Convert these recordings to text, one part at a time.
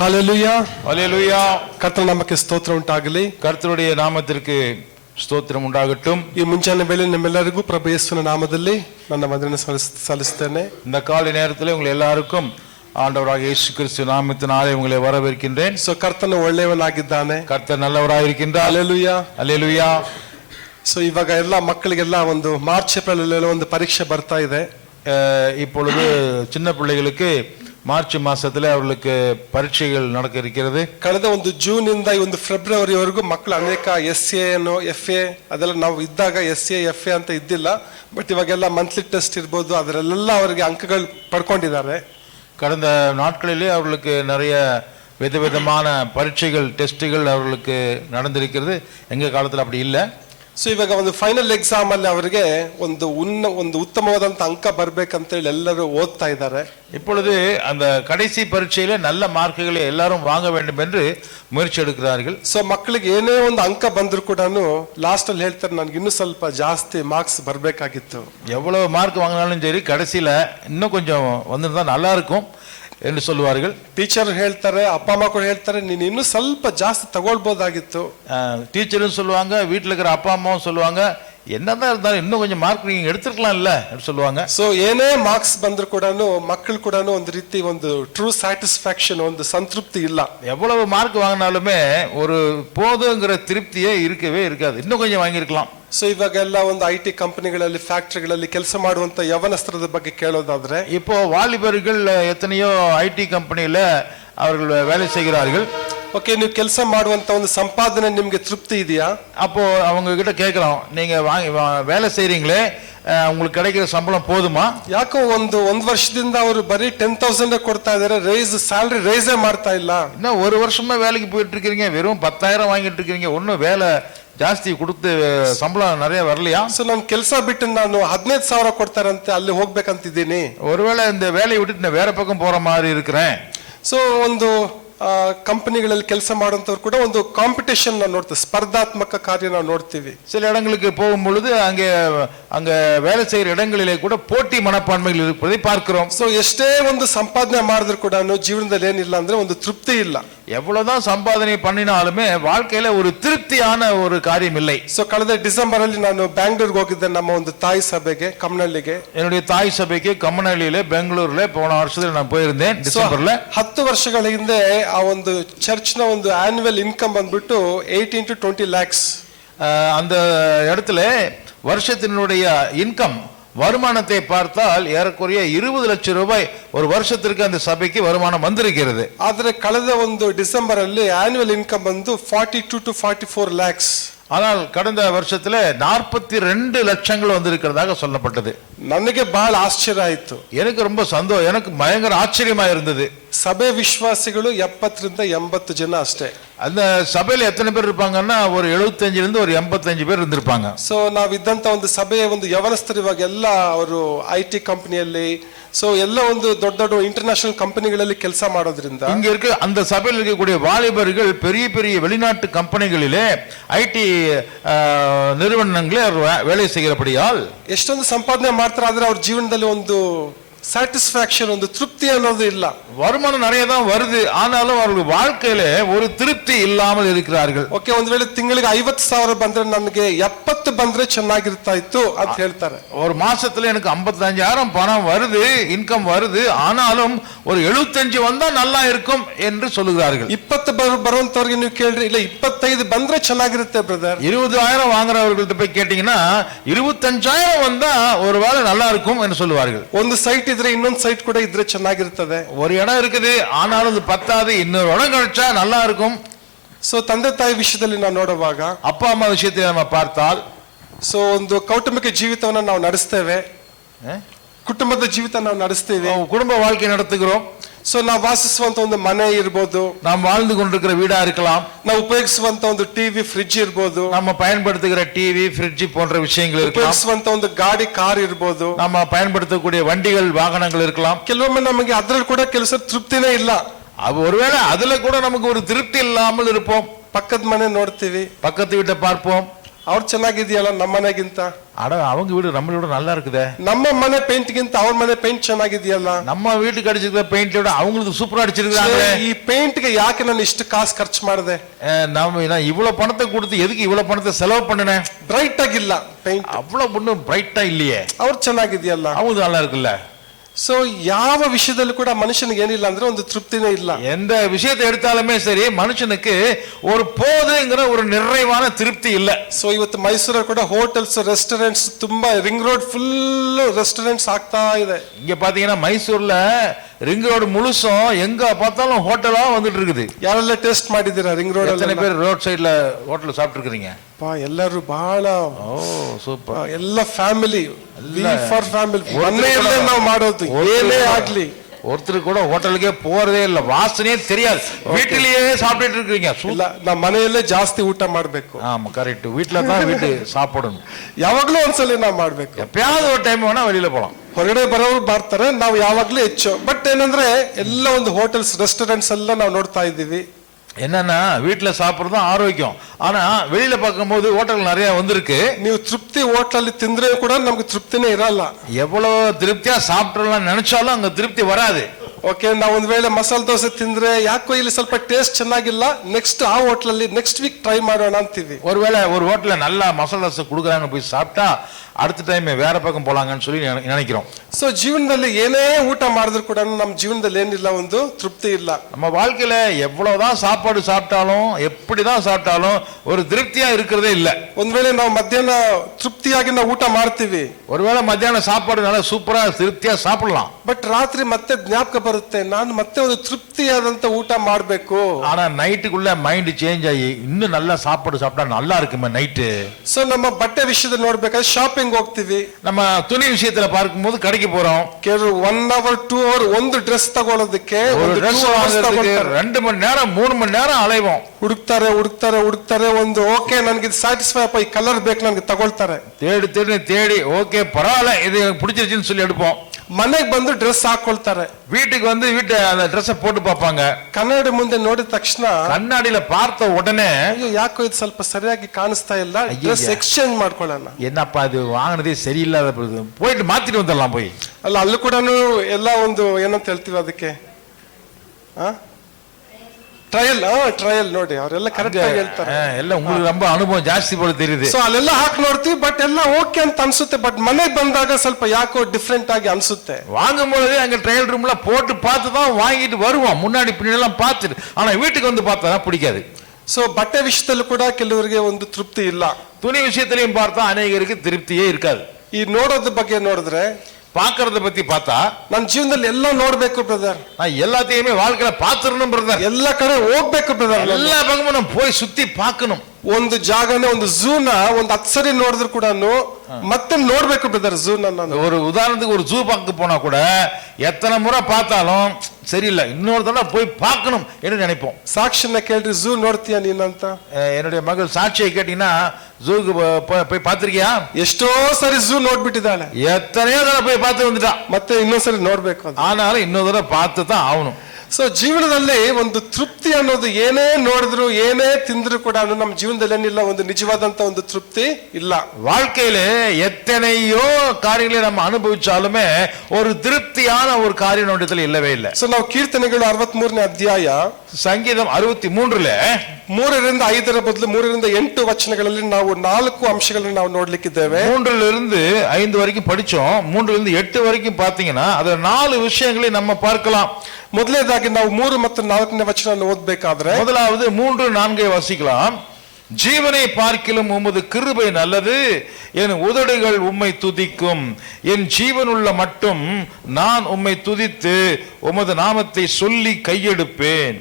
ஹல்லேலூயா ஹல்லேலூயா. கர்த்தர் நமக்கு ಸ್ತೋತ್ರ ಉಂಟಾಗಲಿ. கர்த்தருடைய நாமத்திற்கு ಸ್ತೋತ್ರ ಉಂಟಾಗட்டும். ಈ ಮುಂಜಾನೆ ವೇಳೆ ನಿಮ್ಮೆಲ್ಲರಿಗೂ ಪ್ರಭು ಯೇಸುವಿನ ನಾಮದಲ್ಲಿ ನನ್ನ ವಂದನೆ ಸಲ್ಲಿಸುತ್ತೇನೆ. இந்த காலை நேரத்தில் உங்கள் எல்லாருக்கும் ஆண்டவராக இயேசு கிறிஸ்து நாமத்தினாலே உங்களை வரவேற்கின்றேன். ಸೊ ಕರ್ತನು ಒಳ್ಳೆಯವನಾಗಿದ್ದಾನೆ. கர்த்தர் நல்லவராயிருக்கின்றார். ಹಲ್ಲೇಲೂಯಾ ஹல்லேலூயா. ಸೊ ಇವಾಗ ಎಲ್ಲ ಮಕ್ಕಳಿಗೆಲ್ಲ ಒಂದು ಮಾರ್ಚ್ ಏಪ್ರಿಲ್ ಅಲ್ಲಿ ಒಂದು ಪರೀಕ್ಷೆ ಬರ್ತಾ ಇದೆ. இப்பொழுது சின்ன பிள்ளைகளுக்கு மார்ச் மாசத்துல அவர்களுக்கு பரீட்சைகள் நடக்க இருக்கிறது. ಕಳೆದ ಒಂದು ಜೂನ್ ಇಂದ ಈ ಒಂದು ಫೆಬ್ರವರಿವರೆಗೂ ಮಕ್ಕಳು ಅನೇಕ SA FA ಅದೆಲ್ಲ ನಾವು ಇದ್ದಾಗ SA FA ಅಂತ ಇದ್ದಿಲ್ಲ. ಬಟ್ ಇವಾಗೆಲ್ಲ ಮಂತ್ಲಿ ಟೆಸ್ಟ್ ಇರ್ಬೋದು, ಅದರಲ್ಲೆಲ್ಲ ಅವರಿಗೆ ಅಂಕಗಳು ಪಡ್ಕೊಂಡಿದ್ದಾರೆ. கடந்த நாட்களிலே அவர்களுக்கு நிறைய விதவிதமான பரீட்சைகள் டெஸ்ட்டுகள் அவர்களுக்கு நடந்திருக்கிறது. எங்கள் காலத்தில் அப்படி இல்லை. ಸೊ ಇವಾಗ ಒಂದು ಫೈನಲ್ ಎಕ್ಸಾಮ್ ಅಲ್ಲಿ ಅವರಿಗೆ ಒಂದು ಉತ್ತಮವಾದಂತ ಅಂಕ ಬರ್ಬೇಕಂತೇಳಿ ಎಲ್ಲರೂ ಓದ್ತಾ ಇದ್ದಾರೆ. இப்பொழுது அந்த கடைசி பரீட்சையில நல்ல மார்க்குகளை எல்லாரும் வாங்க வேண்டும் என்று முயற்சி எடுக்கிறார்கள். ಸೊ ಮಕ್ಕಳಿಗೆ ಏನೇ ಒಂದು ಅಂಕ ಬಂದ್ರು ಕೂಡ ಲಾಸ್ಟ್ ಅಲ್ಲಿ ಹೇಳ್ತಾರೆ ನನಗೆ ಇನ್ನೂ ಸ್ವಲ್ಪ ಜಾಸ್ತಿ ಮಾರ್ಕ್ಸ್ ಬರ್ಬೇಕಾಗಿತ್ತು. எவ்வளவு மார்க் வாங்கினாலும் சரி கடைசியில இன்னும் கொஞ்சம் வந்திருந்தா நல்லா இருக்கும் என்று சொல்லுவார்கள். ಟೀಚರ್ ಹೇಳ್ತಾರೆ, ಅಪ್ಪ ಅಮ್ಮ ಕೂಡ ಹೇಳ್ತಾರೆ ನೀನು ಇನ್ನೂ ಸ್ವಲ್ಪ ಜಾಸ್ತಿ ತಗೊಳ್ಬೋದಾಗಿತ್ತು. டீச்சரும் சொல்லுவாங்க, வீட்டில் இருக்கிற அப்பா அம்மாவும் சொல்லுவாங்க என்னதான் இருந்தாலும் இன்னும் கொஞ்சம் மார்க் நீங்க எடுத்துருக்கலாம் இல்ல சொல்லுவாங்க. ಸೊ ಏನೇ ಮಾರ್ಕ್ಸ್ ಬಂದ್ರು ಕೂಡ ಮಕ್ಕಳು ಕೂಡ ಒಂದು ರೀತಿ ಒಂದು ಟ್ರೂ ಸ್ಯಾಟಿಸ್ಫ್ಯಾಕ್ಷನ್ ಒಂದು ಸಂತೃಪ್ತಿ ಇಲ್ಲ. எவ்வளவு மார்க் வாங்கினாலுமே ஒரு போதுங்கிற திருப்தியே இருக்கவே இருக்காது. இன்னும் கொஞ்சம் வாங்கியிருக்கலாம். ಸೊ ಇವಾಗೆಲ್ಲ ಒಂದು IT ಕಂಪನಿಗಳಲ್ಲಿ ಫ್ಯಾಕ್ಟರಿಗಳಲ್ಲಿ ಕೆಲಸ ಮಾಡುವಂತ ಯವನಸ್ಥರದ ಬಗ್ಗೆ ಕೇಳೋದಾದ್ರೆ இப்போ வாலிபர்கள் எத்தனையோ IT கம்பெனியில அவர்கள் வேலை செய்கிறார்கள். ಓಕೆ, ನೀವು ಕೆಲಸ ಮಾಡುವಂತ ಒಂದು ಸಂಪಾದನೆ ನಿಮ್ಗೆ ತೃಪ್ತಿ ಇದೆಯಾ? அப்போ அவங்க கிட்ட கேட்கிறோம், நீங்க வேலை செய்றீங்களே உங்களுக்கு கிடைக்கிற சம்பளம் போதுமா? ಯಾಕೋ ಒಂದು ವರ್ಷದಿಂದ ಅವರು ಬರೀ 10,000 ಕೊಡ್ತಾ ಇದಾರೆ, ಸ್ಯಾಲರಿ ರೈಸೇ ಮಾಡ್ತಾ ಇಲ್ಲ. இன்னும் ஒரு வருஷமா வேலைக்கு போயிட்டு இருக்கீங்க, வெறும் 10,000 வாங்கிட்டு இருக்கீங்க, ஒன்னும் வேலை ಜಾಸ್ತಿ கொடுத்து சம்பளம் நிறைய வரலையா? ಸೊ ನಾನು ಕೆಲಸ ಬಿಟ್ಟು ನಾನು 15,000 ಕೊಡ್ತಾರಂತೆ ಅಲ್ಲಿ ಹೋಗ್ಬೇಕಂತಿದ್ದೀನಿ. ஒருவேளை இந்த வேலையை விட்டுட்டு நான் வேற பக்கம் போற மாதிரி இருக்கிறேன். ಸೊ ಒಂದು ಕಂಪನಿಗಳಲ್ಲಿ ಕೆಲಸ ಮಾಡುವಂತವ್ರು ಕೂಡ ಒಂದು ಕಾಂಪಿಟೇಷನ್ ನಾವು ನೋಡ್ತೀವಿ, ಸ್ಪರ್ಧಾತ್ಮಕ ಕಾರ್ಯ ನಾವು ನೋಡ್ತೀವಿ. சில இடங்களுக்கு போகும் பொழுது அங்க வேலை செய்யற இடங்களிலே கூட போட்டி மனப்பான்மைகள் இருப்பதை பார்க்கிறோம். ಸೊ ಎಷ್ಟೇ ಒಂದು ಸಂಪಾದನೆ ಮಾಡಿದ್ರು ಕೂಡ ಜೀವನದಲ್ಲಿ ಏನಿಲ್ಲ ಅಂದ್ರೆ ಒಂದು ತೃಪ್ತಿ ಇಲ್ಲ. எவ்வளவுதான் சம்பாதனை பண்ணினாலுமே வாழ்க்கையில ஒரு திருப்தியான ஒரு காரியம் இல்லை. ಸೊ ಕಳೆದ ಡಿಸೆಂಬರ್ ಅಲ್ಲಿ ನಾನು ಬ್ಯಾಂಗ್ಳೂರ್ಗೆ ಹೋಗಿದ್ದೆ, ನಮ್ಮ ಒಂದು ತಾಯಿ ಸಭೆಗೆ ಕಮ್ಮನಹಳ್ಳಿಗೆ. என்னுடைய தாய் சபைக்கு கம்மனஹள்ளியில பெங்களூர்ல போன வருஷத்துல நான் போயிருந்தேன் டிசம்பர்ல. 10 ವರ್ಷಗಳ ಹಿಂದೆ ಆ ಒಂದು ಚರ್ಚ್ ನ ಒಂದು ಆನ್ಯುವಲ್ ಇನ್ಕಮ್ ಬಂದ್ಬಿಟ್ಟು 18 to 20 lakhs. அந்த இடத்துல வருஷத்தினுடைய இன்கம் வருமானத்தை பார்த்தால் ஏறக்குறைய 20 லட்சம் ரூபாய் ஒரு வருஷத்திற்கு அந்த சபைக்கு வருமானம் வந்திருக்கிறது. ಆದರೆ ಕಳೆದ ಒಂದು ಡಿಸೆಂಬರ್ ಅಲ್ಲಿ ಆನ್ಯುವಲ್ ಇನ್ಕಮ್ ಬಂದು 42 to 44 lakhs. ஆனால் கடந்த வருஷத்துல 42 லட்சங்கள் வந்திருக்கிறதாக சொல்லப்பட்டது. ನನಗೆ ಬಹಳ ಆಶ್ಚರ್ಯ ಆಯ್ತು. எனக்கு ரொம்ப சந்தோஷம், எனக்கு பயங்கர ஆச்சரியமா இருந்தது. ಸಭೆ ವಿಶ್ವಾಸಿಗಳು 70 ರಿಂದ 80 ಜನ ಅಷ್ಟೇ. அந்த சபையில எத்தனை பேர் இருப்பாங்கன்னா ஒரு 75 இருந்து ஒரு 85 பேர் இருந்திருப்பாங்க. ಸೊ ನಾವಿದ್ದಂತ ಒಂದು ಸಭೆಯ ಒಂದು ಯವನಸ್ಥರು ಇವಾಗ ಎಲ್ಲ ಅವರು IT ಕಂಪನಿಯಲ್ಲಿ, ಸೊ ಎಲ್ಲ ಒಂದು ದೊಡ್ಡ ದೊಡ್ಡ ಇಂಟರ್ನ್ಯಾಷನಲ್ ಕಂಪನಿಗಳಲ್ಲಿ ಕೆಲಸ ಮಾಡೋದ್ರಿಂದ இங்க இருக்க அந்த சபையில் இருக்கக்கூடிய வாலிபர்கள் பெரிய பெரிய வெளிநாட்டு கம்பெனிகளிலே IT நிறுவனங்களே வேலை செய்கிறபடியால் ಎಷ್ಟೊಂದು ಸಂಪಾದನೆ ಮಾಡ್ತಾರೆ, ಆದ್ರೆ ಅವ್ರ ಜೀವನದಲ್ಲಿ ಒಂದು ಸ್ಯಾಟಿಸ್ಫ್ಯಾಕ್ಷನ್ ಒಂದು ತೃಪ್ತಿ ಅನ್ನೋದು ಇಲ್ಲ. வருமானம் நிறைய தான் வருது, ஆனாலும் அவர்கள் வாழ்க்கையில ஒரு திருப்தி இல்லாமல் இருக்கிறார்கள். ಓಕೆ, ಒಂದ್ ವೇಳೆ ತಿಂಗಳಿಗೆ 50,000 ಬಂದ್ರೆ ನನಗೆ 70 ಬಂದ್ರೆ ಚೆನ್ನಾಗಿರ್ತಾ ಇತ್ತು ಅಂತ ಹೇಳ್ತಾರೆ. ஒரு மாசத்துல எனக்கு 55,000 பணம் வருது, இன்கம் வருது, ஆனாலும் ஒரு 75 வந்தா நல்லா இருக்கும் என்று சொல்லுகிறார்கள். 20 ಬರುವಂತವ್ರಿಗೆ ನೀವು ಕೇಳ್ರಿ, ಇಲ್ಲ 25 ಬಂದ್ರೆ ಚೆನ್ನಾಗಿರುತ್ತೆ ಬ್ರದರ್. 20,000 வாங்குறவர்கள்ட்ட போய் கேட்டீங்கன்னா 25,000 வந்தா ஒருவேளை நல்லா இருக்கும் என்று சொல்லுவார்கள். ಒಂದು ಸೈಟ್ ಇದ್ರೆ ಇನ್ನೊಂದು ಸೈಟ್ ಕೂಡ ಇದ್ರೆ ಚೆನ್ನಾಗಿರ್ತದೆ. ஒரு இடம் இருக்குது, ஆனாலும் அது பத்தாது, இன்னொரு இடம் கிடைச்சா நல்லா இருக்கும். ಸೊ ತಂದೆ ತಾಯಿ ವಿಷಯದಲ್ಲಿ ನಾವು ನೋಡುವಾಗ, அப்பா அம்மா விஷயத்தை நம்ம பார்த்தால், ಸೊ ಒಂದು ಕೌಟುಂಬಿಕ ಜೀವಿತವನ್ನು ನಾವು ನಡೆಸ್ತೇವೆ, ಕುಟುಂಬದ ಜೀವಿತ ನಾವು ನಡೆಸ್ತೀವಿ, குடும்ப வாழ்க்கை நடத்துகிறோம். ಸೊ ನಾವು ವಾಸಿಸುವಂತ ಒಂದು ಮನೆ ಇರ್ಬೋದು, நாம் வாழ்ந்து கொண்டிருக்கிற வீடா இருக்கலாம், ನಾವು ಉಪಯೋಗಿಸುವಂತ ಒಂದು ಟಿವಿ ಫ್ರಿಡ್ಜ್ ಇರ್ಬೋದು, நம்ம பயன்படுத்துகிற டிவி ஃப்ரிட்ஜ் போன்ற விஷயங்கள் இருக்கலாம், ಉಪಯೋಗಿಸುವಂತ ಒಂದು ಗಾಡಿ ಕಾರ್ ಇರ್ಬೋದು, நம்ம பயன்படுத்தக்கூடிய வண்டிகள் வாகனங்கள் இருக்கலாம். ಕೆಲವೊಮ್ಮೆ ನಮಗೆ ಅದ್ರಲ್ಲಿ ಕೂಡ ಕೆಲಸ ತೃಪ್ತಿನೇ ಇಲ್ಲ. ஒருவேளை அதுல கூட நமக்கு ஒரு திருப்தி இல்லாமல் இருப்போம். ಪಕ್ಕದ ಮನೆ ನೋಡ್ತೀವಿ, பக்கத்து வீட்டை பார்ப்போம், ಅವ್ರು ಚೆನ್ನಾಗಿದೆಯಲ್ಲ ನಮ್ಮ ಮನೆಗಿಂತ, அட அவங்க வீடு நம்ம வீடு நல்லா இருக்குதே, ನಮ್ಮ ಮನೆ ಪೇಂಟ್ ಗಿಂತ ಅವ್ರ ಮನೆ ಪೇಂಟ್ ಚೆನ್ನಾಗಿದೆಯಲ್ಲ, நம்ம வீட்டுக்கு அடிச்சிருக்கிற பெயிண்ட் விட அவங்களுக்கு சூப்பரா அடிச்சிருக்காங்க. ಈ ಪೇಂಟ್ ಗೆ ಯಾಕೆ ನಾನು ಇಷ್ಟು ಕಾಸು ಖರ್ಚು ಮಾಡಿದೆ, நான் இவ்வளவு பணத்தை கொடுத்து எதுக்கு இவ்வளவு பணத்தை செலவு பண்ணினேன், ಬ್ರೈಟ್ ಆಗಿಲ್ಲ ಪೇಂಟ್, அவ்வளவு பொண்ணு பிரைட்டா இல்லையே, ಅವ್ರು ಚೆನ್ನಾಗಿದೆಯಲ್ಲ. அவங்க நல்லா இருக்குல்ல. ಸೊ ಯಾವ ವಿಷಯದಲ್ಲೂ ಕೂಡ ಮನುಷ್ಯನಿಗೆ ಏನಿಲ್ಲ ಅಂದ್ರೆ ಒಂದು ತೃಪ್ತಿನೇ ಇಲ್ಲ. எந்த விஷயத்தை எடுத்தாலுமே சரி மனுஷனுக்கு ஒரு போதுங்கிற ஒரு நிறைவான திருப்தி இல்ல. ಸೊ ಇವತ್ತು ಮೈಸೂರಲ್ಲಿ ಕೂಡ ಹೋಟೆಲ್ಸ್ ರೆಸ್ಟೋರೆಂಟ್ಸ್ ತುಂಬಾ ರಿಂಗ್ ರೋಡ್ ಫುಲ್ ರೆಸ್ಟೋರೆಂಟ್ಸ್ ಆಗ್ತಾ ಇದೆ. இங்க பாத்தீங்கன்னா மைசூர்ல ரிங் ரோடு முழுசும் எங்க பார்த்தாலும் ஹோட்டலா வந்துட்டு இருக்குது. ಯಾರೆಲ್ಲ ಟೇಸ್ಟ್ ಮಾಡಿದ್ದೀರಾ ರಿಂಗ್ ರೋಡ್ எத்தனை பேர் ரோட் சைடுல ஹோட்டல் சாப்பிட்டு இருக்கீங்க? ಎಲ್ಲರೂ ಬಹಳ சூப்பர். ಎಲ್ಲ ಫ್ಯಾಮಿಲಿ ಫಾರ್ ಫ್ಯಾಮಿಲಿ ಮನೆಯಲ್ಲೇ ನಾವು ಮಾಡೋದು ಏನೇ ಆಗ್ಲಿ. ஒருத்தர் கூட ஹோட்டலுக்கே போறதே இல்ல, வாசனையே தெரியாது, வீட்டிலேயே சாப்பிட்டுட்டு இருக்கீங்க. ಇಲ್ಲ ನಾವು ಮನೆಯಲ್ಲೇ ಜಾಸ್ತಿ ಊಟ ಮಾಡ್ಬೇಕು. ஆமா கரெக்ட், வீட்டுல தான் வீட்டு சாப்பிடணும். ಯಾವಾಗ್ಲೂ ಒಂದ್ಸಲಿ ನಾವು ಮಾಡ್ಬೇಕು. எப்பயாவது ஒரு டைம் வேணா வெளியில போலாம். ಹೊರಗಡೆ ಬರೋರು ಬರ್ತಾರೆ, ನಾವು ಯಾವಾಗ್ಲೂ ಹೆಚ್ಚು. ಬಟ್ ಏನಂದ್ರೆ ಎಲ್ಲ ಒಂದು ಹೋಟೆಲ್ಸ್ ರೆಸ್ಟೋರೆಂಟ್ಸ್ ಎಲ್ಲ ನಾವು ನೋಡ್ತಾ ಇದ್ದೀವಿ. என்னன்னா வீட்டுல சாப்பிடுறதும் ஆரோக்கியம், ஆனா வெளியில பார்க்கும்போது ஹோட்டல் நிறைய வந்திருக்கு. ನೀವು ತೃಪ್ತಿ ಹೋಟ್ಲಲ್ಲಿ ತಿಂದ್ರೆ ಕೂಡ ನಮ್ಗೆ ತೃಪ್ತಿನೇ ಇರಲ್ಲ. எவ்வளவு திருப்தியா சாப்பிடலாம் நினைச்சாலும் அங்க திருப்தி வராது. ಓಕೆ, ನಾವು ಒಂದ್ ವೇಳೆ ಮಸಾಲೆ ದೋಸೆ ತಿಂದ್ರೆ ಯಾಕೋ ಇಲ್ಲಿ ಸ್ವಲ್ಪ ಟೇಸ್ಟ್ ಚೆನ್ನಾಗಿಲ್ಲ, ನೆಕ್ಸ್ಟ್ ಆ ಹೋಟ್ಲಲ್ಲಿ ನೆಕ್ಸ್ಟ್ ವೀಕ್ ಟ್ರೈ ಮಾಡೋಣ ಅಂತೀವಿ. ஒருவேளை ஒரு ஹோட்டல்ல நல்லா மசாலா தோசை கொடுக்குறாங்க, போய் சாப்பிட்டா அடுத்த டைம் வேற பக்கம் போலாங்கன்னு சொல்லி நினைக்கிறோம். ಸೊ ಜೀವನದಲ್ಲಿ ಏನೇ ಊಟ ಮಾಡಿದ್ರು ಕೂಡ ನಮ್ಮ ಜೀವನದಲ್ಲಿ ಏನಿಲ್ಲ, ಒಂದು ತೃಪ್ತಿ ಇಲ್ಲ. நம்ம வாழ்க்கையில எவ்வளவுதான் சாப்பாடு சாப்பிட்டாலும் எப்படிதான் சாப்பிட்டாலும் ஒரு திருப்தியா இருக்கிறதே இல்ல. ಒಂದ್ ವೇಳೆ ನಾವು ಮಧ್ಯಾಹ್ನ ತೃಪ್ತಿಯಾಗಿ ನಾವು ಊಟ ಮಾಡ್ತೀವಿ, ஒருவேளை மத்தியான சாப்பாடு நல்லா சூப்பரா திருப்தியா சாப்பிடலாம், ಬಟ್ ರಾತ್ರಿ ಮತ್ತೆ ಜ್ಞಾಪಕ ಬರುತ್ತೆ, ನಾನು ಮತ್ತೆ ಒಂದು ತೃಪ್ತಿಯಾದಂತ ಊಟ ಮಾಡ್ಬೇಕು. ஆனா நைட்டுக்குள்ள மைண்ட் சேஞ்ச் ஆகி இன்னும் நல்லா சாப்பாடு சாப்பிட்டா நல்லா இருக்குமே நைட்டு. ಸೊ ನಮ್ಮ ಬಟ್ಟೆ ವಿಷಯದಲ್ಲಿ ನೋಡ್ಬೇಕಾದ್ರೆ ಶಾಪಿಂಗ್ ಹೋಗ್ತೀವಿ, நம்ம துணி விஷயத்துல பார்க்கும்போது கடைக்கு போறோம், ಕೆಲವರು 1 hour 2 hour ಒಂದು ಡ್ರೆಸ್ ತಗೊಳ್ಳೋದಕ್ಕೆ ஒரு ட்ரெஸ் வாங்குறதுக்கு 2 மணி நேரம் 3 மணி நேரம் அலைவோம். ಹುಡುಕ್ತಾರೆ ಒಂದು ಓಕೆ ನನ್ಗೆ ಇದು ಸ್ಯಾಟಿಸ್ಫೈ ಅಪ್ಪ, ಈ ಕಲರ್ ಬೇಕು ನನ್ಗೆ ತಗೊಳ್ತಾರೆ, தேடி ஓகே பரவாயில்ல இது எனக்கு பிடிச்சிருச்சுன்னு சொல்லி எடுப்போம். ಮನೆಗೆ ಬಂದು ಡ್ರೆಸ್ ಹಾಕೊಳ್ತಾರೆ, வீட்டுக்கு வந்து அந்த ட்ரெஸ் போட்டு பார்ப்பாங்க, ಕನ್ನಡಿ ಮುಂದೆ ನೋಡಿದ ತಕ್ಷಣ கண்ணாடியில பார்த்த உடனே ಅಯ್ಯೋ ಯಾಕೋ ಇದು ಸ್ವಲ್ಪ ಸರಿಯಾಗಿ ಕಾಣಿಸ್ತಾ ಇಲ್ಲ, ಡ್ರೆಸ್ ಎಕ್ಸ್ಚೇಂಜ್ ಮಾಡ್ಕೊಳ್ಳೋಣ. என்னப்பா இது வாங்கினதே சரியில்லாத போயிட்டு மாத்திட்டு வந்துடலாம் போய். ಅಲ್ಲ ಅಲ್ಲೂ ಕೂಡ ಎಲ್ಲ ಒಂದು ಏನಂತ ಹೇಳ್ತೀವಿ ಅದಕ್ಕೆ, ಟ್ರಯಲ್ ನೋಡಿ ಅವರೆಲ್ಲ ಕರೆಕ್ಟ್ ಆಗಿ ಹೇಳ್ತಾರೆ. ಎಲ್ಲ உங்களுக்கு ரொம்ப ಅನುಭವ ಜಾಸ್ತಿ போல தெரியுது. ಸೊ ಅಲ್ಲೆಲ್ಲ ಹಾಕಿ ನೋಡ್ತೀವಿ, ಬಟ್ ಎಲ್ಲ ಓಕೆ ಅಂತ ಅನ್ಸುತ್ತೆ, ಬಟ್ ಮನೆಗೆ ಬಂದಾಗ ಸ್ವಲ್ಪ ಯಾಕೋ ಡಿಫ್ರೆಂಟ್ ಆಗಿ ಅನ್ಸುತ್ತೆ. வாங்கும்போது அங்க ட்ரையல் ரூம்ல போட்டு பார்த்து தான் வாங்கிட்டு வருவோம், முன்னாடி பின்னாடி எல்லாம் பார்த்துட்டு. ஆனா வீட்டுக்கு வந்து பார்த்தா பிடிக்காது. ಸೊ ಬಟ್ಟೆ ವಿಷಯದಲ್ಲೂ ಕೂಡ ಕೆಲವರಿಗೆ ಒಂದು ತೃಪ್ತಿ ಇಲ್ಲ, துணி விஷயத்திலையும் பார்த்தா அநேகருக்கு திருப்தியே இருக்காது. ಈ ನೋಡೋದ್ರ ಬಗ್ಗೆ ನೋಡಿದ್ರೆ, பாக்குறத பத்தி பார்த்தா ನನ್ನ ಜೀವನದಲ್ಲಿ ಎಲ್ಲ ನೋಡ್ಬೇಕು ಬ್ರದರ್, நான் எல்லாத்தையுமே வாழ்க்கையில பாத்துறணும் பிரதர், ಎಲ್ಲ ಕಡೆ ಹೋಗ್ಬೇಕು ಬ್ರದರ್, எல்லா பக்கமும் நம்ம போய் சுத்தி பார்க்கணும். ಒಂದು ಜಾಗನೇ ಒಂದು ಝೂನ ಒಂದು 10 ಸರಿ ನೋಡಿದ್ರು ಕೂಡ ಮತ್ತೆ ನೋಡ್ಬೇಕು ಬ್ರದರ್ ಝೂನ. ஒரு உதாரணத்துக்கு ஒரு ஜூ பார்க்க போனா கூட எத்தனை முறை பார்த்தாலும் சரியில்லை, இன்னொரு தடவை போய் பார்க்கணும் என்று நினைப்போம். ಸಾಕ್ಷಿನ ಕೇಳ್ರಿ, ಝೂ ನೋಡ್ತೀಯ ನೀನಂತ. என்னுடைய மகள் சாட்சியை கேட்டீங்கன்னா ஜூக்கு போய் பார்த்திருக்கியா? ಎಷ್ಟೋ ಸರಿ ಝೂ ನೋಡ್ಬಿಟ್ಟಿದ್ದಾಳೆ, எத்தனையோ தடவை போய் பார்த்து வந்துட்டா, ಮತ್ತೆ ಇನ್ನೊಂದ್ಸರಿ ನೋಡ್ಬೇಕು ಅಂತ. ஆனாலும் இன்னொரு தடவை பார்த்து தான் ஆகணும். ಸೊ ಜೀವನದಲ್ಲಿ ಒಂದು ತೃಪ್ತಿ ಅನ್ನೋದು ಏನೇ ನೋಡಿದ್ರು ಏನೇ ತಿಂದ್ರು ಕೂಡ ನಮ್ಮ ಜೀವನದಲ್ಲಿ ಏನಿಲ್ಲ, ಒಂದು ನಿಜವಾದಂತ ಒಂದು ತೃಪ್ತಿ ಇಲ್ಲ. வாழ்க்கையில எத்தனையோ காரியங்களை நம்ம அனுபவிச்சாலுமே ஒரு திருப்தியான ஒரு காரியம் நம்மிடத்தில் இல்லவே இல்லை. ಸೊ ನಾವು ಕೀರ್ತನೆಗಳು 63ನೇ ಅಧ್ಯಾಯ சங்கீதம் 63 3ರಿಂದ 5 ಬದಲು 3ರಿಂದ 8 ವಚನಗಳಲ್ಲಿ ನಾವು 4 ಅಂಶಗಳನ್ನು ನಾವು ನೋಡ್ಲಿಕ್ಕಿದ್ದೇವೆ. 3லிருந்து 5 வரைக்கும் படிச்சோம், 3லிருந்து 8 வரைக்கும் பாத்தீங்கன்னா அதுல 4 விஷயங்களை நம்ம பார்க்கலாம். ಮೊದಲನೇದಾಗಿ ನಾವು 3 ಮತ್ತು 4ನೇ ವಚನವನ್ನು ಓದಬೇಕಾದ್ರೆ, முதலாவது 3, 4 வாசிக்கலாம். ஜீவனை பார்க்கிலும் உமது கிருபை நல்லது, என் உதடுகள் உம்மை துதிக்கும், என் ஜீவனுள்ள மட்டும் நான் உம்மை துதித்து உமது நாமத்தை சொல்லி கையெடுப்பேன்.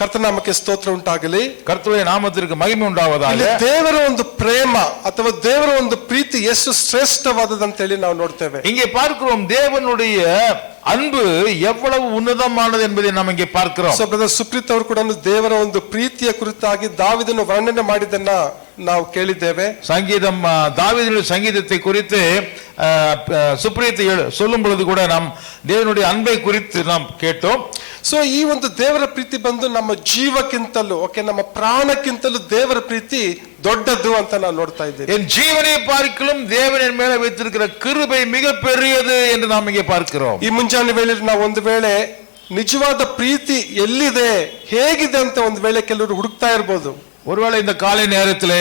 ಕರ್ತನಾಮಕ್ಕೆ ಸ್ತೋತ್ರ ಉಂಟಾಗಲಿ. ಕರ್ತವ್ಯ ನಾಮத்திற்கு ಮಹಿಮೆ ಉಂಟಾಗುವುದಾಗಲಿ. ದೇವರ ಒಂದು ಪ್ರೇಮ ಅಥವಾ ದೇವರ ಒಂದು ಪ್ರೀತಿ ಎಷ್ಟು ಶ್ರೇಷ್ಠವಾದದಂತೇಳಿ ನಾವು ನೋಡ್ತೇವೆ. இங்கே பார்க்கிறோம் தேவனுடைய அன்பு எவ்வளவு உன்னதமானது என்பதை நாம் இங்கே பார்க்கிறோம். ಸೊ ಬ್ರದರ್ ಸುಪ್ರೀತ್ ಅವರು ಕೂಡ ದೇವರ ಒಂದು ಪ್ರೀತಿಯ ಕುರಿತಾಗಿ ದಾವೀದನು ವರ್ಣನೆ ಮಾಡಿದ್ದನ್ನ ನಾವು ಕೇಳಿದ್ದೇವೆ. சங்கீதம் தாவீதுடைய சங்கீதத்தை குறித்து சுப்ரீத் சொல்லும் பொழுது கூட நாம் தேவனுடைய அன்பை குறித்து நாம் கேட்டோம். ಸೊ ಈ ಒಂದು ದೇವರ ಪ್ರೀತಿ ಬಂದು ನಮ್ಮ ಜೀವಕ್ಕಿಂತಲೂ ನಮ್ಮ ಪ್ರಾಣಕ್ಕಿಂತಲೂ ದೇವರ ಪ್ರೀತಿ ದೊಡ್ಡದು ಅಂತ ನಾವು ನೋಡ್ತಾ ಇದ್ದೇವೆ. என் ஜீவனை பார்க்கிலும் தேவன் என் மேல வைத்திருக்கிற கிருபை மிக பெரியது என்று நாம் இங்கே பார்க்கிறோம். ಈ ಮುಂಜಾನೆ ವೇಳೆಯಲ್ಲಿ ನಾವು ಒಂದು ವೇಳೆ ನಿಜವಾದ ಪ್ರೀತಿ ಎಲ್ಲಿದೆ ಹೇಗಿದೆ ಅಂತ ಒಂದು ವೇಳೆ ಕೆಲವರು ಹುಡುಕ್ತಾ ಇರಬಹುದು. ஒருவேளை இந்த காலை நேரத்திலே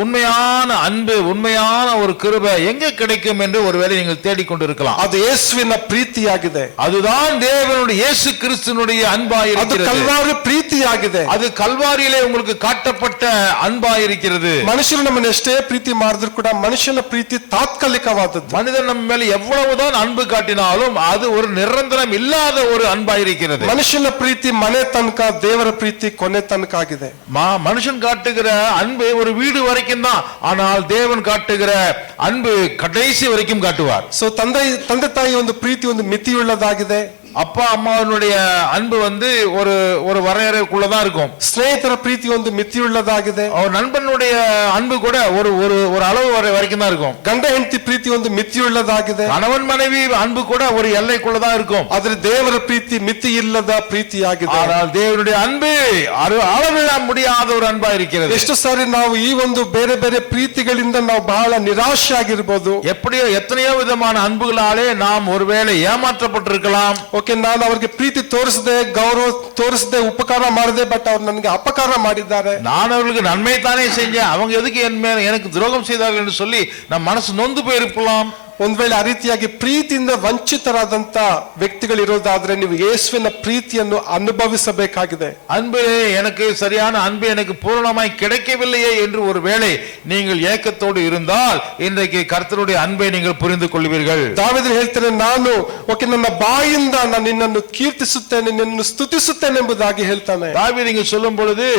உண்மையான அன்பு, உண்மையான ஒரு கிருபை எங்க கிடைக்கும் என்று ஒருவேளை நீங்கள் தேடிக்கொண்டிருக்கலாம். அது இயேசுவின் ಪ್ರೀತಿಯಾಗಿದೆ. அதுதான் தேவனுடைய இயேசு கிறிஸ்துவினுடைய அன்பாயிருக்கிறது. அது கல்வாரி ಪ್ರೀತಿಯಾಗಿದೆ. அது கல்வாரியிலே உங்களுக்கு காட்டப்பட்ட அன்பாயிருக்கிறது. மனுஷರು ನಮ್ಮನ್ನು ಎಷ್ಟೇ ಪ್ರೀತಿ ಮಾಡಿದ್ರು ಕೂಡ ಮನುಷ್ಯನ ಪ್ರೀತಿ ತಾತ್ಕಾಲಿಕವಾದದ್ದು. மனிதன் நம்ம மேல எவ்வளவுதான் அன்பு காட்டினாலும் அது ஒரு நிரந்தரம் இல்லாத ஒரு அன்பாயிருக்கிறது. ಮನುಷ್ಯನ ಪ್ರೀತಿ ಮನೆ ತನಕ, ದೇವರ ಪ್ರೀತಿ ಕೊನೆ ತನಕ ಆಗಿದೆ. மனுஷன் காட்டுகிற அன்பு ஒரு வீடு வரைக்கும் தான், ஆனால் தேவன் காட்டுகிற அன்பு கடைசி வரைக்கும் காட்டுவார். சோ ತಂದೆ ತಾಯಿ ಒಂದು ಪ್ರೀತಿ ಒಂದು ಮಿತಿಯುಳ್ಳದಾಗಿದೆ. அப்பா அம்மாவுடைய அன்பு ஒரு ஒரு வரையறைக்குள்ளதான் இருக்கும். ಸ್ನೇಹಿತರ ಪ್ರೀತಿ ಒಂದು ಮಿತಿಯುಳ್ಳದಾಗಿದೆ. அவர் நண்பனுடைய அன்பு கூட ஒரு ஒரு ஒரு அளவு வரைக்கும் தான் இருக்கும். ಗಂಡ ಹೆಂಡತಿ ಪ್ರೀತಿ ಒಂದು ಮಿತಿಯುಳ್ಳದಾಗಿದೆ. கணவன் மனைவி அன்பு கூட ஒரு எல்லைக்குள்ளதான் இருக்கும். ಆದ್ರೆ ದೇವರ ಪ್ರೀತಿ ಮಿತಿ ಇಲ್ಲದ ಪ್ರೀತಿಯಾಗಿದೆ. ஆனால் தேவனுடைய அன்பு அளவிட முடியாத ஒரு அன்பா இருக்கிறது. ಎಷ್ಟು ಸಾರಿ ನಾವು ಈ ಒಂದು ಬೇರೆ ಬೇರೆ ಪ್ರೀತಿಗಳಿಂದ ನಾವು ಬಹಳ ನಿರಾಶೆ ಆಗಿರಬಹುದು. எப்படியோ எத்தனையோ விதமான அன்புகளாலே நாம் ஒருவேளை ஏமாற்றப்பட்டிருக்கலாம். ನಾನು ಅವರಿಗೆ ಪ್ರೀತಿ ತೋರಿಸದೆ, ಗೌರವ ತೋರಿಸದೆ, ಉಪಕಾರ ಮಾಡದೆ, ಬಟ್ ಅವ್ರು ನನಗೆ ಅಪಕಾರ ಮಾಡಿದ್ದಾರೆ. நான் அவர்களுக்கு நன்மை தானே செஞ்சேன், அவங்க எதுக்கு என் மேல எனக்கு துரோகம் செய்தார்கள் என்று சொல்லி நம் மனசு நொந்து போயிருக்கலாம். ಒಂದ್ ವೇಳೆ ಆ ರೀತಿಯಾಗಿ ಪ್ರೀತಿಯಿಂದ ವಂಚಿತರಾದಂತ ವ್ಯಕ್ತಿಗಳು ಇರೋದಾದ್ರೆ ನೀವು ಯೇಸುವಿನ ಪ್ರೀತಿಯನ್ನು ಅನುಭವಿಸಬೇಕಾಗಿದೆ. அன்பு எனக்கு சரியான அன்பு எனக்கு பூரணமாய் கிடைக்கவில்லையே என்று ஒரு வேளை நீங்கள் ஏக்கத்தோடு இருந்தால் இன்றைக்கு கர்த்தருடைய அன்பை நீங்கள் புரிந்து கொள்வீர்கள். ದಾವೀದನು ಹೇಳ್ತಾನೆ, ನಾನು ನನ್ನ ಬಾಯಿಂದ ನಾನು ನಿನ್ನನ್ನು ಕೀರ್ತಿಸುತ್ತೇನೆ, ನಿನ್ನನ್ನು ಸ್ತುತಿಸುತ್ತೇನೆ ಎಂಬುದಾಗಿ ಹೇಳ್ತಾನೆ. தாவீது இங்கு சொல்லும் பொழுது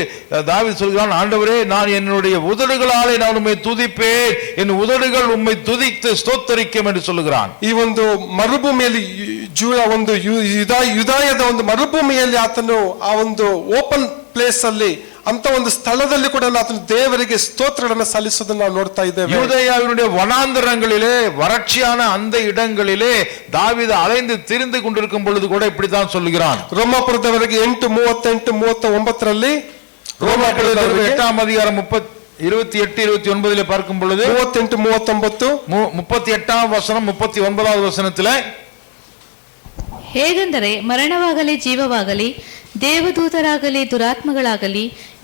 தாவீது சொல்கிறான், ஆண்டவரே நான் என்னுடைய உதடுகளாலே நான் உம்மை துதிப்பேன், என் உதடுகள் உம்மை துதித்து ஸ்தோத்தரிக்கும் என்று சொல்லுகிறான். ಈ ಒಂದು ಮರುಭೂಮಿಯಲ್ಲಿ ಒಂದು ಯುದಾಯದ ಒಂದು ಮರುಭೂಮಿಯಲ್ಲಿ ಆತನು ಆ ಒಂದು ಓಪನ್ ಪ್ಲೇಸ್ ಅಲ್ಲಿ ಅಂತ ಒಂದು ಸ್ಥಳದಲ್ಲಿ ಕೂಡ ಆತನು ದೇವರಿಗೆ ಸ್ತೋತ್ರಗಳನ್ನು ಸಲ್ಲಿಸುವುದನ್ನು ನಾವು ನೋಡ್ತಾ ಇದ್ದೇವೆ. யூதேயாவினுடைய வனாந்தரங்களிலே வறட்சியான அந்த இடங்களிலே தாவீது அலைந்து திரிந்து கொண்டிருக்கும் பொழுது கூட இப்படித்தான் சொல்லுகிறான். ರೋಮಾಪುರದವರೆಗೆ 8:38-39 ரோமாபுரದವರೆಗೆ 8ஆம் அதிகாரம் 28-29 பார்க்கும் பொழுது 38-39 வசனம் 39வது வசனத்திலே, ಹೇಗೆಂದರೆ ಮರಣವಾಗಲಿ ಜೀವವಾಗಲಿ ದೇವದೂತರಾಗಲಿ ದುರಾತ್ಮಗಳಾಗಲಿ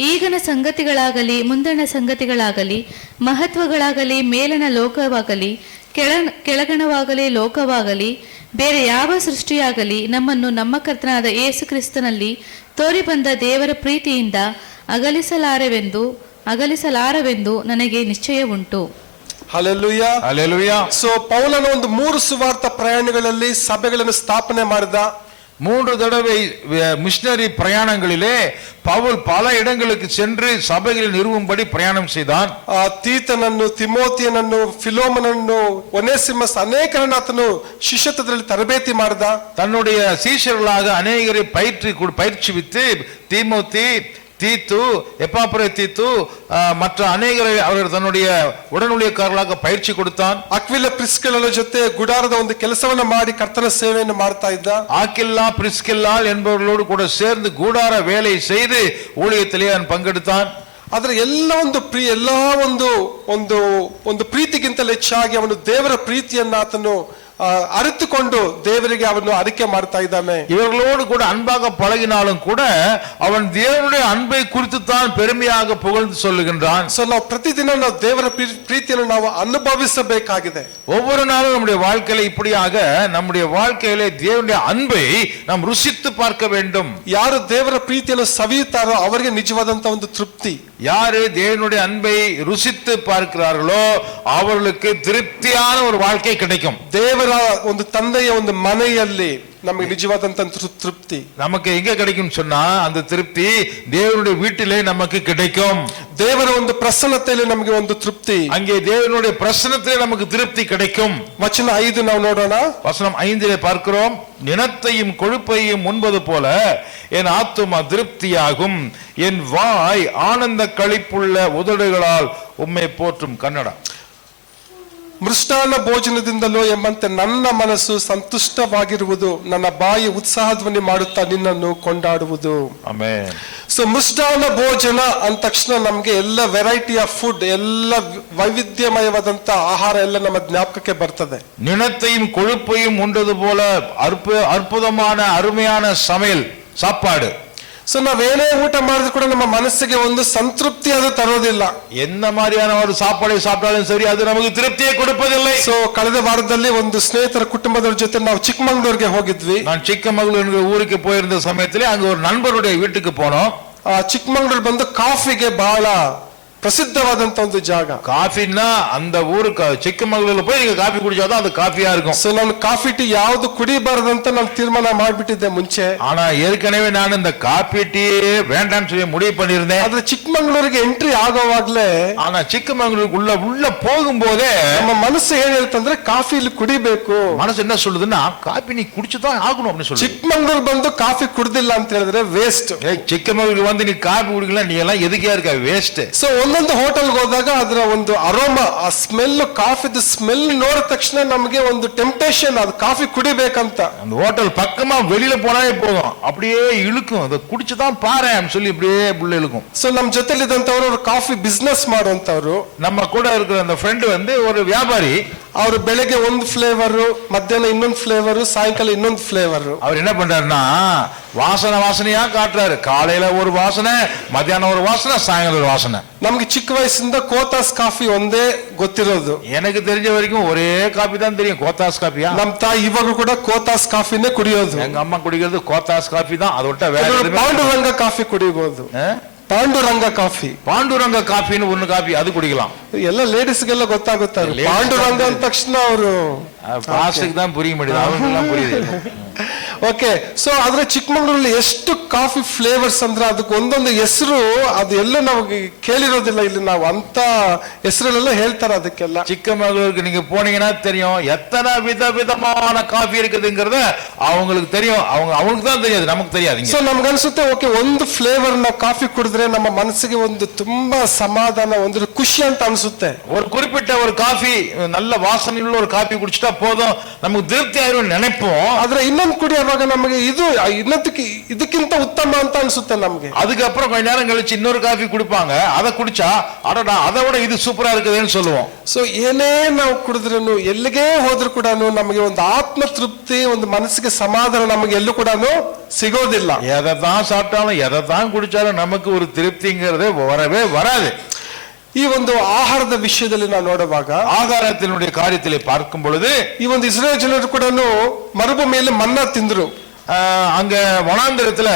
ಈಗಿನ ಸಂಗತಿಗಳಾಗಲಿ ಮುಂದಣ ಸಂಗತಿಗಳಾಗಲಿ ಮಹತ್ವಗಳಾಗಲಿ ಮೇಲನ ಲೋಕವಾಗಲಿ ಕೆಳಗಣವಾಗಲಿ ಲೋಕವಾಗಲಿ ಬೇರೆ ಯಾವ ಸೃಷ್ಟಿಯಾಗಲಿ ನಮ್ಮನ್ನು ನಮ್ಮ ಕರ್ತನಾದ ಯೇಸು ಕ್ರಿಸ್ತನಲ್ಲಿ ತೋರಿ ಬಂದ ದೇವರ ಪ್ರೀತಿಯಿಂದ ಅಗಲಿಸಲಾರವೆಂದು ನನಗೆ ನಿಶ್ಚಯ ಉಂಟು. Hallelujah, hallelujah. ಸೊ ಪೌಲನು ಒಂದು 3 ಸುವಾರ್ಥ ಪ್ರಯಾಣಗಳಲ್ಲಿ ಸಭೆಗಳನ್ನು ಸ್ಥಾಪನೆ ಮಾಡಿದ. 3 தடவை மிஷனரி பிரயாணங்களிலே பவுல் பல இடங்களுக்கு சென்று சபைகளை நிறுவும்படி பிரயாணம் செய்தான். ತೀತನನ್ನು, ತಿಮೋತಿಯನನ್ನು, ಫಿಲೋಮನನ್ನು, ಒನೇಸಿಮಸ್ ಅನೇಕರನ್ನು ಆತನು ಶಿಷ್ಯತ್ವದಲ್ಲಿ ತರಬೇತಿ ಮಾಡಿದ. தன்னுடைய சீஷர்களாக அநேகரை பயிற்சிவித்து தீமோத்தி, தீத்து, எப்பாப்ரதீத்து மற்ற அநேகரை அவர் தன்னுடைய உடனூழியக்காரர்களாக பயிற்சி கொடுத்தான். ಅಕ್ವಿಲ ಪ್ರಿಸ್ಕಿಲ್ಲಳ ಜೊತೆ ಗುಡಾರದ ಒಂದು ಕೆಲಸವನ್ನು ಮಾಡಿ ಕರ್ತನ ಸೇವೆಯನ್ನು ಮಾಡ್ತಾ ಇದ್ದ. ஆக்கில்லா பிரிஸ்கில்லாள் என்பவர்களோடு கூட சேர்ந்து கூடார வேலை செய்து ஊழியத்திலே அவன் பங்கெடுத்தான். ಆದ್ರೆ ಎಲ್ಲ ಒಂದು ಪ್ರೀತಿಗಿಂತಲೂ ಹೆಚ್ಚಾಗಿ ಅವನು ದೇವರ ಪ್ರೀತಿಯನ್ನ ಆತನು ಅರಿತುಕೊಂಡು ದೇವರಿಗೆ ಅವನು ಅರಿಕೆ ಮಾಡ್ತಾ ಇದ್ದಾನೆ. இவர்களோடு கூட அன்பாக பழகினாலும் கூட அவன் தேவனுடைய அன்பை குறித்து தான் பெருமையாக புகழ்ந்து சொல்லுகின்றான். ಸೊ ನಾವು ಪ್ರತಿದಿನ ನಾವು ದೇವರ ಪ್ರೀತಿಯನ್ನು ನಾವು ಅನುಭವಿಸಬೇಕಾಗಿದೆ. ஒவ்வொரு நாளும் நம்முடைய வாழ்க்கையில இப்படியாக நம்முடைய வாழ்க்கையிலே தேவனுடைய அன்பை நாம் ருசித்து பார்க்க வேண்டும். ಯಾರು ದೇವರ ಪ್ರೀತಿಯನ್ನು ಸವಿಯುತ್ತಾರೋ ಅವರಿಗೆ ನಿಜವಾದಂತ ಒಂದು ತೃಪ್ತಿ. யாரு தேவனுடைய அன்பை ருசித்து பார்க்கிறார்களோ அவர்களுக்கு திருப்தியான ஒரு வாழ்க்கை கிடைக்கும். ದೇವರ ಒಂದು ತಂದೆಯ ಒಂದು ಮನೆಯಲ್ಲಿ ನಮಗೆ ನಿಜವಾದಂತ ತೃಪ್ತಿ நமக்கு எங்க கிடைக்கும் சொன்னா அந்த திருப்தி தேவனுடைய வீட்டிலே நமக்கு கிடைக்கும். ದೇವರ ಒಂದು ಪ್ರಸನ್ನತೆಯಲ್ಲಿ ನಮಗೆ ಒಂದು ತೃಪ್ತಿ, அங்கே தேவனுடைய பிரசன்னத்திலே நமக்கு திருப்தி கிடைக்கும். ವಚನ 5 ನಾವು ನೋಡೋಣ. வசனம் 5 பார்க்கிறோம், நினத்தையும் கொழுப்பையும் உண்பது போல என் ஆத்துமா திருப்தியாகும், என் வாய் ஆனந்த களிப்புள்ள உதடுகளால் உம்மை போற்றும். கன்னடா. ಮೃಷ್ಟಾನ್ನ ಭೋಜನದಿಂದಲೋ ಎಂಬಂತೆ ನನ್ನ ಮನಸ್ಸು ಸಂತುಷ್ಟವಾಗಿರುವುದು, ನನ್ನ ಬಾಯಿ ಉತ್ಸಾಹಧ್ವನಿ ಮಾಡುತ್ತಾ ನಿನ್ನನ್ನು ಕೊಂಡಾಡುವುದು. ಆಮೆನ್. ಸೊ ಮೃಷ್ಟಾನ್ನ ಭೋಜನ ಅಂದ ತಕ್ಷಣ ನಮ್ಗೆ ಎಲ್ಲ ವೆರೈಟಿ ಆಫ್ ಫುಡ್, ಎಲ್ಲ ವೈವಿಧ್ಯಮಯವಾದಂತ ಆಹಾರ ಎಲ್ಲ ನಮ್ಮ ಜ್ಞಾಪಕಕ್ಕೆ ಬರ್ತದೆ. நிணத்தையும் கொழுப்பையும் உண்டது போல அற்புதமான அருமையான சமையல் சாப்பாடு. ಸೊ ನಾವೇನೇ ಊಟ ಮಾಡಿದ್ರು ಕೂಡ ನಮ್ಮ ಮನಸ್ಸಿಗೆ ಒಂದು ಸಂತೃಪ್ತಿ ಅದು ತರೋದಿಲ್ಲ. எந்த மாதிரியான ஒரு சாப்பாடை சாப்பிட்டாலும் சரி அது நமக்கு திருப்தியை கொடுப்பதில்லை. ಸೊ ಕಳೆದ ವಾರದಲ್ಲಿ ಒಂದು ಸ್ನೇಹಿತರ ಕುಟುಂಬದವ್ರ ಜೊತೆ ನಾವು ಚಿಕ್ಕಮಂಗ್ಳೂರ್ಗೆ ಹೋಗಿದ್ವಿ. நான் சிக்கமங்களூர் ஊருக்கு போயிருந்த சமயத்திலே அங்க ஒரு நண்பருடைய வீட்டுக்கு போனோம். ಚಿಕ್ಕಮಂಗ್ಳೂರ್ ಬಂದು ಕಾಫಿಗೆ ಬಹಳ ಪ್ರಸಿದ್ಧವಾದಂತ ಒಂದು ಜಾಗ. காஃபின்னா அந்த ஊருக்கு சிக்கமங்களூர்ல போய் நீங்க காஃபி குடிச்சாதான் அது காஃபியா இருக்கும். ಸೊ ನಾನು ಕಾಫಿ ಟೀ ಯಾವ್ದು ಕುಡಿಬಾರ್ದಂತ ನಾನು ತೀರ್ಮಾನ ಮಾಡ್ಬಿಟ್ಟಿದ್ದೆ ಮುಂಚೆ. ஆனா ஏற்கனவே நான் இந்த காஃபி டீ வேண்டாம்னு சொல்லி முடிவு பண்ணியிருந்தேன். ಆದ್ರೆ ಚಿಕ್ಕಮಂಗ್ಳೂರಿಗೆ ಎಂಟ್ರಿ ಆಗೋವಾಗ್ಲೇ, ஆனா சிக்கமங்களூருக்குள்ள உள்ள போகும்போதே ನಮ್ಮ ಮನಸ್ಸು ಏನ್ ಹೇಳ್ತಂದ್ರೆ ಕಾಫಿ ಇಲ್ಲಿ ಕುಡಿಬೇಕು. மனசு என்ன சொல்லுதுன்னா காஃபி நீ குடிச்சுதான் ஆகணும் அப்படின்னு சொல்லு. ಚಿಕ್ಕಮಂಗ್ಳೂರ್ ಬಂದು ಕಾಫಿ ಕುಡ್ದಿಲ್ಲ ಅಂತ ಹೇಳಿದ್ರೆ ವೇಸ್ಟ್. சிக்கமங்களூருக்கு வந்து நீ காஃபி குடிக்கல, நீ எல்லாம் எதுக்கே இருக்க வேஸ்ட். ಸೊ ಒಂದೊಂದು ಹೋಟೆಲ್ಗೆ ಹೋದಾಗ ಅದರ ಒಂದು ಅರೋಮಾ, ಆ ಸ್ಮೆಲ್, ಕಾಫಿದ ಸ್ಮೆಲ್ ನೋಡಿದ ತಕ್ಷಣ ನಮಗೆ ಒಂದು ಟೆಂಪ್ಟೇಷನ್, ಅದು ಕಾಫಿ ಕುಡಿಬೇಕಂತ. அந்த ஹோட்டல் பக்கமா வெளியில போனாலே போதும், அப்படியே இழுக்கும். அதை குடிச்சுதான் பாரு சொல்லி இப்படியே புள்ள இழுக்கும். ಸೊ ನಮ್ ಜೊತೆಲಿದ್ದಂತವ್ರು ಅವರು ಕಾಫಿ ಬಿಸ್ನೆಸ್ ಮಾಡುವಂತವ್ರು. நம்ம கூட இருக்கிற அந்த ஃப்ரெண்ட் வந்து ஒரு வியாபாரி. ಅವರು ಬೆಳಗ್ಗೆ ಒಂದು ಫ್ಲೇವರು, ಮಧ್ಯಾಹ್ನ ಇನ್ನೊಂದು ಫ್ಲೇವರು, ಸಾಯಂಕಾಲ ಇನ್ನೊಂದು ಫ್ಲೇವರು. அவர் என்ன பண்றாருன்னா வாசனையா காட்டுறாரு. காலையில ஒரு வாசனை, மத்தியானம் ஒரு வாசனை, சாயங்காலம் ஒரு வாசனை. ನಮ್ಗೆ ಚಿಕ್ಕ ವಯಸ್ಸಿಂದ ಕೋತಾಸ್ ಕಾಫಿ ಒಂದೇ ಗೊತ್ತಿರೋದು. எனக்கு தெரிஞ்ச வரைக்கும் ஒரே காபி தான் தெரியும், கோத்தாஸ் காபியா. ನಮ್ ತಾಯಿ ಇವಾಗ ಕೂಡ ಕೋತಾಸ್ ಕಾಫಿನೇ ಕುಡಿಯೋದು. எங்க அம்மா குடிக்கிறது கோத்தாஸ் காபி தான். அதை விட்டா வேற ಪಾಂಡುರಂಗ ಕಾಫಿ ಕುಡಿಬಹುದು. ಪಾಂಡುರಂಗ ಕಾಫಿ, பாண்டுரங்க காபின்னு ஒண்ணு காபி, அது குடிக்கலாம். ಎಲ್ಲ ಲೇಡೀಸ್ಗೆಲ್ಲ ಗೊತ್ತಾಗುತ್ತಾರೆ. ಪಾಂಡುರಂಗ ಅಂದ ತಕ್ಷಣ ಅವರು பாஸ்டுக்கு தான் புரிய மாட்டேங்குது, அவங்களுக்குலாம் புரியுது. ಓಕೆ. ಸೊ ಆದ್ರೆ ಚಿಕ್ಕಮಂಗ್ಳೂರಲ್ಲಿ ಎಷ್ಟು ಕಾಫಿ ಫ್ಲೇವರ್ಸ್ ಅಂದ್ರೆ ಅದಕ್ಕೆ ಒಂದೊಂದು ಹೆಸರು, ಅದು ಎಲ್ಲ ನಾವು ಕೇಳಿರೋದಿಲ್ಲ. ಇಲ್ಲಿ ನಾವು ಅಂತ ಹೆಸರಲ್ಲೆಲ್ಲ ಹೇಳ್ತಾರೆ ಅದಕ್ಕೆಲ್ಲ. சிக்கமங்களூருக்கு நீங்க போனீங்கன்னா தெரியும் எத்தனை விதவிதமான காஃபி இருக்குதுங்கிறத அவங்களுக்கு தெரியும். அவங்களுக்கு தான் தெரியாது, நமக்கு தெரியாது. ಸೊ ನಮ್ಗನ್ಸುತ್ತೆ ಓಕೆ, ಒಂದು ಫ್ಲೇವರ್ ನಾವು ಕಾಫಿ ಕುಡಿದ್ರೆ ನಮ್ಮ ಮನಸ್ಸಿಗೆ ಒಂದು ತುಂಬಾ ಸಮಾಧಾನ, ಒಂದು ಖುಷಿ ಅಂತ ಅನ್ಸುತ್ತೆ. ஒரு குறிப்பிட்ட ஒரு காஃபி, நல்ல வாசனையுள்ள ஒரு காஃபி குடிச்சிட்டா போதும், நமக்கு திருப்தி ஆயிரும் நினைப்போம். ಆದ್ರೆ ಇನ್ನೊಂದು ಕುಡಿಯುವಾಗ ನಮಗೆ ಇದು ಇದಕ್ಕಿಂತ ಉತ್ತಮ ಅಂತ ಅನ್ಸುತ್ತೆ ನಮ್ಗೆ. அதுக்கப்புறம் கொஞ்ச நேரம் கழிச்சு இன்னொரு காஃபி குடிப்பாங்க, அதை குடிச்சா அடடா அதை விட இது சூப்பரா இருக்குதுன்னு சொல்லுவோம். ಸೊ ಏನೇ ನಾವು ಕುಡಿದ್ರೂ, ಎಲ್ಲಿಗೆ ಹೋದ್ರು ಕೂಡ ನಮಗೆ ಒಂದು ಆತ್ಮ ತೃಪ್ತಿ, ಒಂದು ಮನಸ್ಸಿಗೆ ಸಮಾಧಾನ ನಮಗೆ ಎಲ್ಲೂ ಕೂಡ ಸಿಗೋದಿಲ್ಲ. எதை தான் சாப்பிட்டாலும் எதை தான் குடிச்சாலும் நமக்கு ஒரு திருப்திங்கிறதே வரவே வராது. ಈ ಒಂದು ಆಹಾರದ ವಿಷಯದಲ್ಲಿ ನಾವು ನೋಡುವಾಗ, ஆகாரத்தினுடைய காரியத்திலே பார்க்கும் பொழுது, ಈ ಒಂದು ಇಸ್ರೇಲ್ ಜನರು ಕೂಡ ಮರುಭೂಮಿಯಲ್ಲಿ ಮನ್ನಾ ತಿಂದ್ರು. அங்க வனாந்திரத்துல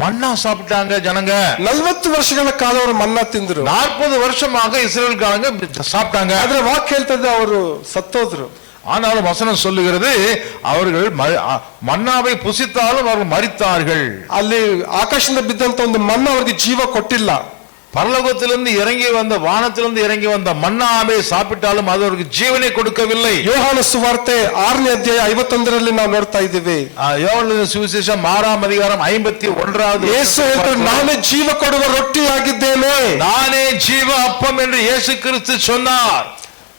மண்ணா சாப்பிட்டாங்க ஜனங்க. 40 ವರ್ಷಗಳ ಕಾಲ ಅವರು ಮನ್ನಾ ತಿಂದ್ರು. 40 வருஷமாக இஸ்ரேல்காரங்க சாப்பிட்டாங்க. ಆದ್ರೆ ವಾಕ್ಯ ಹೇಳ್ತದೆ ಅವರು ಸತ್ತೋದ್ರು. ஆனாலும் வசனம் சொல்லுகிறது அவர்கள் மன்னாவை புசித்தாலும் அவர்கள் மரித்தார்கள். ಅಲ್ಲಿ ಆಕಾಶದಿಂದ ಬಿದ್ದಂತ ಒಂದು ಮನ್ನಾ ಅವರಿಗೆ ಜೀವ ಕೊಟ್ಟಿಲ್ಲ. பரலோகத்திலிருந்து இறங்கி வந்த, வானத்திலிருந்து இறங்கி வந்த மன்னாவை சாப்பிட்டாலும் அது அவருக்கு ஜீவனை கொடுக்கவில்லை. ಯೋಹಾನ ಸುವಾರ್ತೆ 6ನೇ ಅಧ್ಯಾಯ 51ರಲ್ಲಿ ನಾವು ನೋಡ್ತಾ ಇದ್ದೀವಿ. யோவான் சுவிசேஷம் 6ஆம் அதிகாரம் 51வது. ಯೇಸು ಹೇಳ್ತಾರೆ, ನಾನೇ ಜೀವ ಕೊಡುವ ರೊಟ್ಟಿಯಾಗಿದ್ದೇನೆ. நானே ஜீவ அப்பம் என்று இயேசு கிறிஸ்து சொன்னார்.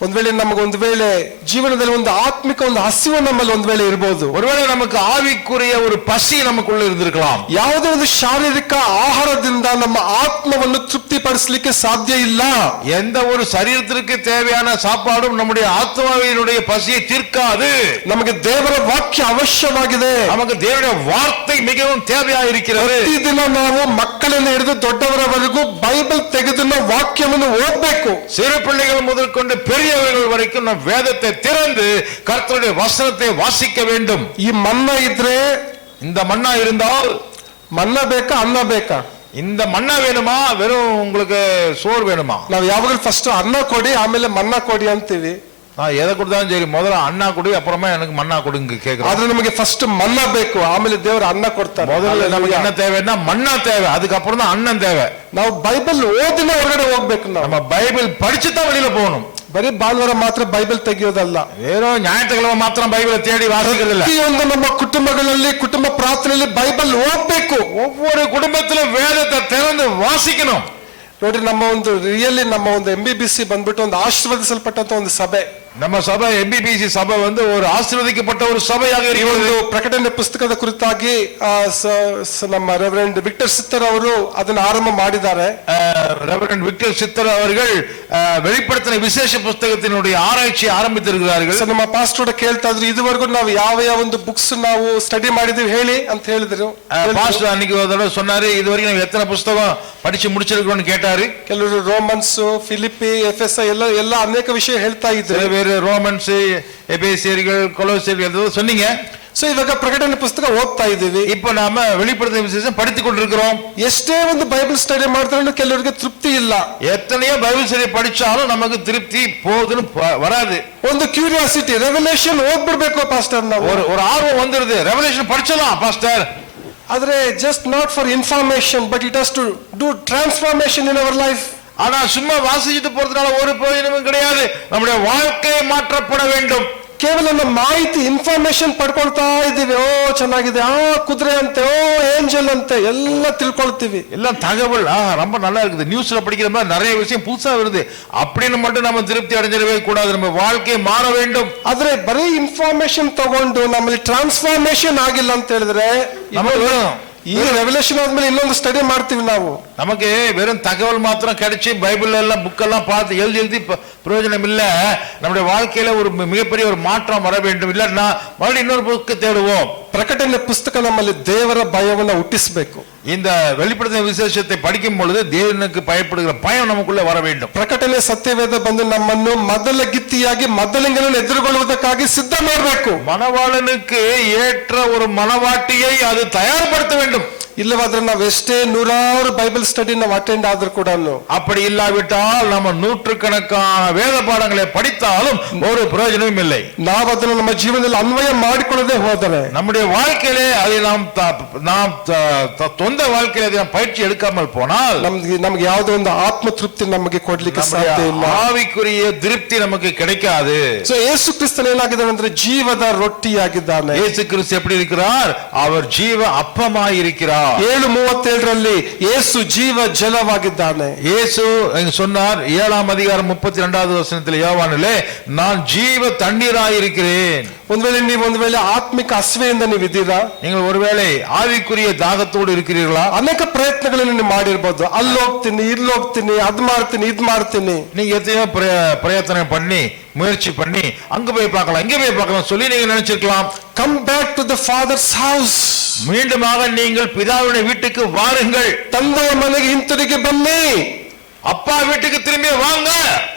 ಒಂದ್ ವೇಳೆ ನಮಗೊಂದು ವೇಳೆ ಜೀವನದಲ್ಲಿ ಒಂದು ಆತ್ಮಿಕ ಒಂದು ಹಸಿವು ನಮ್ಮಲ್ಲಿ ಒಂದ್ ವೇಳೆ ಇರಬಹುದು. ஒருவேளை நமக்கு ஆவிக்குரிய ஒரு பசி நமக்குள்ள இருந்திருக்கலாம். ಯಾವುದೋ ಒಂದು ಶಾರೀರಿಕ ಆಹಾರದಿಂದ ನಮ್ಮ ಆತ್ಮವನ್ನು ತೃಪ್ತಿಪಡಿಸಲಿಕ್ಕೆ ಸಾಧ್ಯ ಇಲ್ಲ. எந்த ஒரு சரீரத்திற்கு தேவையான சாப்பாடும் நம்முடைய ஆத்மாவினுடைய பசியை தீர்க்காது. ನಮಗೆ ದೇವರ ವಾಕ್ಯ ಅವಶ್ಯವಾಗಿದೆ. நமக்கு தேவனுடைய வார்த்தை மிகவும் தேவையா இருக்கிறது. ಪ್ರತಿದಿನ ನಾವು ಮಕ್ಕಳನ್ನು ಹಿಡಿದು ದೊಡ್ಡವರವರೆಗೂ ಬೈಬಲ್ ತೆಗೆದು ವಾಕ್ಯವನ್ನು ಓದಬೇಕು. சிறு பிள்ளைகள் முதற்கொண்டு பெரியவர்கள் வரைக்கும் நாம் வேதத்தை திறந்து கர்த்தருடைய வசனத்தை வாசிக்க வேண்டும். ಈ ಮನ್ನಾ ಇದ್ರೆ, இந்த மன்னா இருந்தால், ಮನ್ನಾ ಬೇಕಾ ಅನ್ನ ಬೇಕಾ? இந்த மன்னா வேணுமா வெறும் உங்களுக்கு சோறு வேணுமா? ನಾವು ಯಾವಾಗಲೂ ಫಸ್ಟ್ ಅನ್ನ ಕೊಡಿ ಆಮೇಲೆ ಮನ್ನಾ ಕೊಡಿ ಅಂತೀವಿ. நான் எதை கொடுத்தாலும் சரி, முதல்ல அண்ணா கொடு, அப்புறமா எனக்கு மன்னா கொடுங்க கேக்குறேன். ಆದ್ರೆ ನಮಗೆ ಫಸ್ಟ್ ಮನ್ನಾ ಬೇಕು, ಆಮೇಲೆ ದೇವರು ಅನ್ನ ಕೊಡ್ತಾರೆ. முதல்ல நமக்கு என்ன தேவைன்னா மன்னா தேவை, அதுக்கப்புறம் தான் அண்ணன் தேவை. ನಾವು ಬೈಬಲ್ ಓದಿನ ಹೊರಗಡೆ ಹೋಗ್ಬೇಕು. நம்ம பைபிள் படிச்சு தான் வெளியில போகணும். ಬರೀ ಭಾನುವಾರ ಮಾತ್ರ ಬೈಬಲ್ ತೆಗೆಯೋದಲ್ಲ, வெறும் ஞாயிற்றுக்கிழமை மாத்திரம் பைபிளை தேடி வாசிக்கிறதில்ல. ಪ್ರತಿಯೊಂದು ನಮ್ಮ ಕುಟುಂಬಗಳಲ್ಲಿ, ಕುಟುಂಬ ಪ್ರಾರ್ಥನೆಯಲ್ಲಿ ಬೈಬಲ್ ಓದಬೇಕು. ஒவ்வொரு குடும்பத்திலும் வேதத்தை திறந்து வாசிக்கணும். ನೋಡ್ರಿ, ನಮ್ಮ ಒಂದು ರಿಯಲಿ ನಮ್ಮ ಒಂದು MBBC ಬಂದ್ಬಿಟ್ಟು ಒಂದು ಆಶೀರ್ವದಿಸಲ್ಪಟ್ಟಂತ ಒಂದು ಸಭೆ. ನಮ್ಮ ಸಭೆ MBBC ಸಭೆ ಒಂದು ஒரு ஆசீர்வதிக்கப்பட்ட ஒரு சபையாக ಈ ಒಂದು இருக்கிறது. ಪ್ರಕಟಣೆ ಪುಸ್ತಕದ ಕುರಿತಾಗಿ ನಮ್ಮ ರೆವರೆಂಡ್ ವಿಕ್ಟರ್ ಸಿತ್ತರ್ ಅವರು ಅದನ್ನು ಆರಂಭ ಮಾಡಿದ್ದಾರೆ. ரெவரண்ட் விக்டர் சித்தர் அவர்கள் வெளிப்படுத்தின விசேஷ புத்தகத்தினுடைய ஆராய்ச்சி ஆரம்பித்திருக்கிறார்கள். ನಮ್ಮ ಪಾಸ್ಟರ್ ಕೇಳ್ತಾ ಇದ್ರು, ಇದುವರೆಗೂ ನಾವು ಯಾವ ಒಂದು ಬುಕ್ಸ್ ನಾವು ಸ್ಟಡಿ ಮಾಡಿದೀವಿ ಹೇಳಿ ಅಂತ ಹೇಳಿದ್ರು. பாஸ்டர் அன்னைக்கு ஒரு தடவை சொன்னாரு, இது வரைக்கும் நம்ம எத்தனை புத்தகம் படிச்சு முடிச்சிருக்கோம்னு கேட்டாரு. ಕೆಲವರು ರೋಮನ್ಸ್, ಫಿಲಿಪಿ, ಎಫೆಸ ಎಲ್ಲ ಅನೇಕ ವಿಷಯ ಹೇಳ್ತಾ சில ಇದ್ರು. பேர் ரோமன்ஸ், எபேசியர்கள், கொலோசியர்கள் ஏதோ சொன்னீங்க. ಸೊ ಇವಾಗ ಪ್ರಕಟಣೆ ಪುಸ್ತಕ ಓದ್ತಾ ಇದ್ದೀವಿ. இப்ப நாம வெளிப்படுத்தின விசேஷம் படித்துக் கொண்டிருக்கிறோம். ಎಷ್ಟೇ ಒಂದು ಬೈಬಲ್ ಸ್ಟಡಿ ಮಾಡಿದ್ರು ಕೆಲವರಿಗೆ ತೃಪ್ತಿ ಇಲ್ಲ. எத்தனையோ பைபிள் ஸ்டடி படிச்சாலும் நமக்கு திருப்தி போகுதுன்னு வராது. ಒಂದು ಕ್ಯೂರಿಯಾಸಿಟಿ, ರೆವಲ್ಯೂಷನ್ ಓದ್ಬಿಡ್ಬೇಕು ಪಾಸ್ಟರ್ ನಾವು. ஒரு ஆர்வம் வந்துருது, ரெவலேஷன் படிச்சலாம் பாஸ்டர். ಆದ್ರೆ just not for information but it has to do transformation in our life. ஆனா சும்மா வாசிச்சுட்டு போறதுனால ஒரு பிரயோஜனமும் கிடையாது. நம்முடைய வாழ்க்கை மாற்றப்பட வேண்டும். ಕೇವಲ ನಮ್ಮ ಮಾಹಿತಿ, ಇನ್ಫಾರ್ಮೇಶನ್ ಪಡ್ಕೊಳ್ತಾ ಇದ್ದೀವಿ. ಓ ಚೆನ್ನಾಗಿದೆ, ಕುದುರೆ ಅಂತೆ, ಓ ಏಂಜಲ್ ಅಂತೆ ಎಲ್ಲ ತಿಳ್ಕೊಳ್ತೀವಿ. எல்லாம் தகவல் ரொம்ப நல்லா இருக்குது, நியூஸ்ல படிக்கிற மாதிரி நிறைய விஷயம் புதுசா வருது அப்படின்னு மட்டும் நம்ம திருப்தி அடைஞ்சிடவே கூடாது. நம்ம வாழ்க்கை மாற வேண்டும். ಆದ್ರೆ ಬರೀ ಇನ್ಫಾರ್ಮೇಶನ್ ತಗೊಂಡು ನಮ್ಮಲ್ಲಿ ಟ್ರಾನ್ಸ್ಫಾರ್ಮೇಶನ್ ಆಗಿಲ್ಲ ಅಂತ ಹೇಳಿದ್ರೆ ಈ ರೆವಲ್ಯೂಷನ್ ಆದ್ಮೇಲೆ ಇನ್ನೊಂದು ಸ್ಟಡಿ ಮಾಡ್ತೀವಿ ನಾವು. நமக்கு வெறும் தகவல் மாத்திரம் கிடைச்சி பைபிள் எல்லாம் புக்கெல்லாம் பார்த்து எழுதி பிரயோஜனம் இல்ல. நம்முடைய வாழ்க்கையில ஒரு மிகப்பெரிய ஒரு மாற்றம் வர வேண்டும். இல்லன்னா மறுபடியும் இன்னொரு புக்கு தேடுவோம். ಪ್ರಕಟಣೆ ಪುಸ್ತಕ ನಮ್ಮಲ್ಲಿ ದೇವರ ಭಯವನ್ನು ಹುಟ್ಟಿಸಬೇಕು. இந்த வெளிப்படுத்தின விசேஷத்தை படிக்கும் பொழுது தேவனுக்கு பயப்படுகிற பயம் நமக்குள்ள வர வேண்டும். ಪ್ರಕಟಣೆ ಸತ್ಯವೇದ ಬಂದು ನಮ್ಮನ್ನು ಮೊದಲ ಗಿತ್ತಿಯಾಗಿ ಮೊದಲಿಂಗನನ್ನು ಎದುರುಗೊಳ್ಳುವುದಕ್ಕಾಗಿ ಸಿದ್ಧ ಮಾಡಬೇಕು. மணவாளனுக்கு ஏற்ற ஒரு மணவாட்டியை அது தயார்படுத்த வேண்டும். ಇಲ್ಲವಾದ್ರೆ ನಾವು ಎಷ್ಟೇ 100 ಬೈಬಲ್ ಸ್ಟಡಿ ನಾವು ಅಟೆಂಡ್ ಆದ್ರೂ ಕೂಡ அப்படி இல்லாவிட்டால் நம்ம நூற்றுக்கணக்கான வேத பாடங்களை படித்தாலும் ஒரு பிரயோஜனமும் இல்லை. ನಾವು ಅದನ್ನು ನಮ್ಮ ಜೀವನದಲ್ಲಿ ಅನ್ವಯ ಮಾಡಿಕೊಳ್ಳದೆ ಹೋದರೆ, நம்முடைய வாழ்க்கையிலே அதை நாம் சொந்த வாழ்க்கையில அதை பயிற்சி எடுக்காமல் போனால் ನಮ್ಗೆ ಯಾವುದೋ ಒಂದು ಆತ್ಮ ತೃಪ್ತಿ ನಮಗೆ ಕೊಡ್ಲಿಕ್ಕೆ ಸಾಧ್ಯ ಇಲ್ಲ. ஆவிக்குரிய திருப்தி நமக்கு கிடைக்காது. ಸೊ ಯೇಸು ಕ್ರಿಸ್ತನು ಏನಾಗಿದ್ದಾನೆ ಅಂದ್ರೆ ಜೀವದ ರೊಟ್ಟಿಯಾಗಿದ್ದಾನೆ. இயேசு கிறிஸ்து எப்படி இருக்கிறார்? அவர் ஜீவ அப்பமாய் இருக்கிறார். 7:37 ಯೇಸು ಜೀವ ಜಲವಾಗಿದ್ದಾನೆ. இயேசு சொன்னார் 7ஆம் அதிகாரம் 32வது வசனத்தில் யோவானிலே, நான் ஜீவ தண்ணீராய் இருக்கிறேன். ಒಂದು ವೇಳೆ ಆತ್ಮಿಕ ಹಸಿವೆಯಿಂದ ನೀವಿದ್ದೀರಾ, நீங்கள் ஒருவேளை ஆவிக்குரிய தாகத்தோடு இருக்கிறீர்களா? ಅನೇಕ ಪ್ರಯತ್ನಗಳನ್ನು ನೀವು ಮಾಡಿರ್ಬೋದು. ಅಲ್ಲಿ ಹೋಗ್ತೀನಿ, ಇಲ್ಲಿ ಹೋಗ್ತೀನಿ, ಅದ್ ಮಾಡ್ತೀನಿ, ಇದ್ ಮಾಡ್ತೀನಿ. நீங்க எத்தனையோ பிரயத்தனம் பண்ணி முயற்சி பண்ணி அங்க போய் பார்க்கலாம், இங்க போய் பார்க்கலாம் சொல்லி நீங்க நினைச்சிருக்கலாம். Come back to the father's house. மீண்டுமாக நீங்கள் பிதாவுடைய வீட்டுக்கு வாருங்கள். ತಂದೆಯ ಮನೆಗೆ ಹಿಂತಿರುಗಿ ಬನ್ನಿ. அப்பா வீட்டுக்கு திரும்பி வாங்க.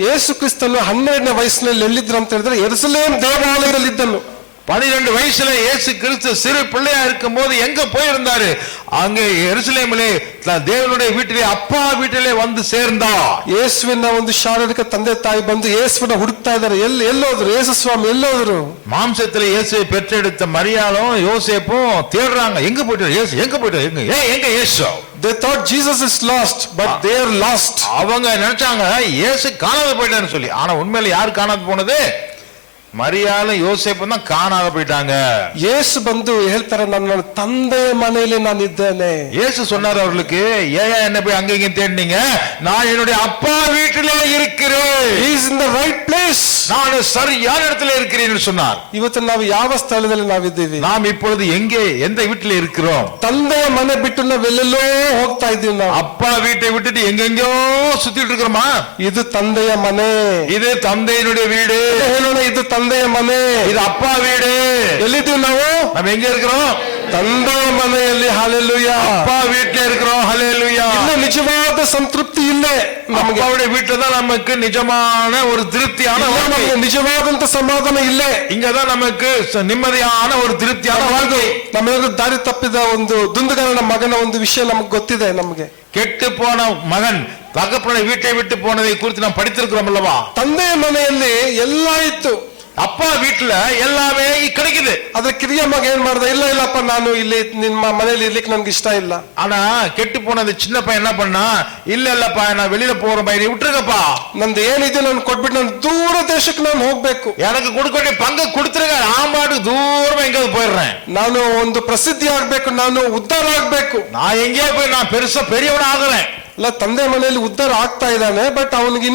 ಯೇಸು ಕ್ರಿಸ್ತನು 12ನೇ ವಯಸ್ಸಿನಲ್ಲಿ ಎಲ್ಲಿದ್ರು ಅಂತ ಹೇಳಿದ್ರೆ ಯೆರೂಸಲೇಮ್ ದೇವಾಲಯದಲ್ಲಿ ಇದ್ದನು. 12 வயசுல இயேசு கிறிஸ்து சிறு பிள்ளையா இருக்கும் போது எங்க போயிருந்தாரு? அங்கே எருசலேமிலே தேவனுடைய வீட்டிலே, அப்பா வீட்டிலே வந்து சேர்ந்தார். ಯೇಸುವಿನ ಒಂದು ಶಾರೀರಿಕ ತಂದೆ ತಾಯಿ ಬಂದು ಯೇಸುವಿನ ಹುಡುಕ್ತಾ ಇದ್ದಾರೆ. ಎಲ್ಲೋದ್ರು ಯೇಸು ಸ್ವಾಮಿ, ಎಲ್ಲೋದ್ರು? மாம்சத்துல இயேசுவை பெற்றெடுத்த மரியாளும் யோசேப்பும் தேடுறாங்க, எங்க போயிட்டாரு இயேசு, எங்க போயிட்டாரு, எங்க இயேசு? They thought Jesus is lost, but they are lost. அவங்க நினைச்சாங்க இயேசு காணாத போயிட்டாருன்னு சொல்லி. ஆனா உண்மையில யார் காணாத போனது? மரியாளும் யோசேப்பும் தான் காணாத போயிட்டாங்க. ಯೇಸು ಬಂದು ಹೇಳ್ತಾರೆ, ನನ್ನ ತಂದೆ ಮನೆಯಲ್ಲಿ ನಾನು ಇದ್ದೇನೆ. இயேசு சொன்னார் அவர்களுக்கு, ஏன் என்ன போய் அங்க இங்க தேடினீங்க? நான் என்னுடைய அப்பா வீட்டிலே இருக்கிறேன். He is in the right place. நான் சரியான இடத்துல இருக்கிறேன் சொன்னார். ಇವತ್ತು ನಾವು ಯಾವ ಸ್ಥಳದಲ್ಲಿ ನಾವಿದ್ದೀವಿ? நாம் இப்பொழுது எங்கே, எந்த வீட்டில இருக்கிறோம்? ತಂದೆಯ ಮನೆ ಬಿಟ್ಟು ನಾವೆಲ್ಲೆಲ್ಲೋ ಹೋಗ್ತಾ ಇದ್ದೀವಿ. ನಾವು அப்பா வீட்டை விட்டுட்டு எங்கெங்கோ சுத்திட்டு இருக்கிறோமா? ಇದು ತಂದೆಯ ಮನೆ. இது தந்தையினுடைய வீடு. ಹೇಳೋಣ, ಇದು ತಂದೆಯ ಮನೆ, இது அப்பா வீடு. ಎಲ್ಲಿದ್ದೀವಿ ನಾವು? நம்ம எங்க இருக்கிறோம்? ತಂದೆಯ ಮನೆಯಲ್ಲಿ. ಹಲ್ಲೆಲೂಯಾ. அப்பா வீட்டுல இருக்கிறோம். ஹல்லேலூயா. ಇನ್ನು ನಿಜವಾದ ಸಂತೃಪ್ತಿ ಇಲ್ಲೇ. ನಮಗೆ அப்பாவுடைய வீட்டுல தான் நமக்கு நிஜமான ஒரு திருப்தியான வாழ்க்கை, ನಿಜವಾದಂತ ಸಮಾಧಾನ ಇಲ್ಲೇ. இங்கதான் நமக்கு நிம்மதியான ஒரு திருப்தியான வாழ்க்கை. ನಮ್ಮೆಲ್ಲರೂ ದಾರಿ ತಪ್ಪಿದ ಒಂದು ದುಂದುಗಾರನ ಮಗನ ಒಂದು ವಿಷಯ ನಮ್ಗೆ ಗೊತ್ತಿದೆ. ನಮಗೆ கெட்டு போன மகன் தகப்பனை வீட்டை விட்டு போனதை குறித்து நாம் படித்திருக்கிறோம் அல்லவா? ತಂದೆಯ ಮನೆಯಲ್ಲಿ ಎಲ್ಲ ಇತ್ತು. அப்பா வீட்டுல எல்லாமே கிடைக்குது. ಅದ್ರ ಕಿರಿಯ ಮಗ ಏನ್ ಮಾಡ್ದ? ಇಲ್ಲಪ್ಪ, ನಾನು ಇಲ್ಲಿ ನಿಮ್ಮ ಮನೆಯಲ್ಲಿ ಇರ್ಲಿಕ್ಕೆ ನನ್ಗೆ ಇಷ್ಟ ಇಲ್ಲ. ஆனா கெட்டு போனது சின்ன பையன் என்ன பண்ணா, இல்லப்பா நான் வெளியில போற பையனை விட்டுருங்கப்பா, ನಂದು ಏನಿದೆ ನಾನು ಕೊಟ್ಬಿಟ್ಟು ನಾನು ದೂರ ದೇಶಕ್ಕೆ ನಾನು ಹೋಗ್ಬೇಕು, எனக்கு கொடுக்க வேண்டிய பங்கு கொடுத்துருங்க, நான் பாட்டுக்கு தூரமா எங்கேயாவது போயிடுறேன், ನಾನು ಒಂದು ಪ್ರಸಿದ್ಧಿ ಆಗ್ಬೇಕು, ನಾನು ಉದ್ಧಾರ ಆಗ್ಬೇಕು, நான் எங்கேயோ போய் நான் பெருசா பெரியவன ஆகுறேன். ಅಲ್ಲ, ತಂದೆ ಮನೆಯಲ್ಲಿ ಉದ್ಧಾರ ಆಗ್ತಾ ಇದ್ದಾನೆ, ಬಟ್ ಅವನಿಗೆ